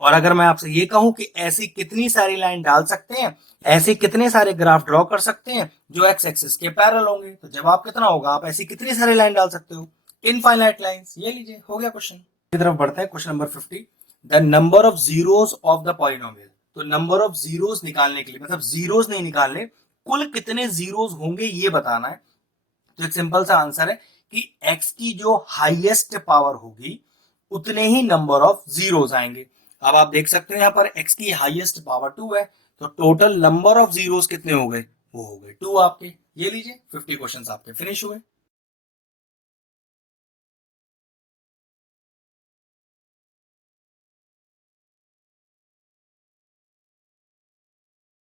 और अगर मैं आपसे ये कहूं कि ऐसी कितनी सारी लाइन डाल सकते हैं, ऐसे कितने सारे ग्राफ ड्रॉ कर सकते हैं जो एक्स एक्सिस के पैरेलल होंगे, तो जवाब कितना होगा, आप ऐसी कितनी सारी लाइन डाल सकते हो, इनफाइनाइट लाइंस. ये लीजिए हो गया क्वेश्चन. की तरफ बढ़ते हैं. Question number 50, the number of zeros of the polynomial. तो नंबर ऑफ जीरोस निकालने के लिए, मतलब जीरोस नहीं निकालने, कुल कितने जीरोस होंगे ये बताना है. तो एक सिंपल सा आंसर है कि x की जो हाईएस्ट पावर होगी उतने ही नंबर ऑफ जीरोस आएंगे. अब आप देख सकते हैं यहाँ पर x की हाईएस्ट पावर 2 है, तो टोटल नंबर ऑफ जीरोस कितने हो गए, वो हो गए 2 आपके. ये लीजिए 50 क्वेश्चंस आपके फिनिश हुए.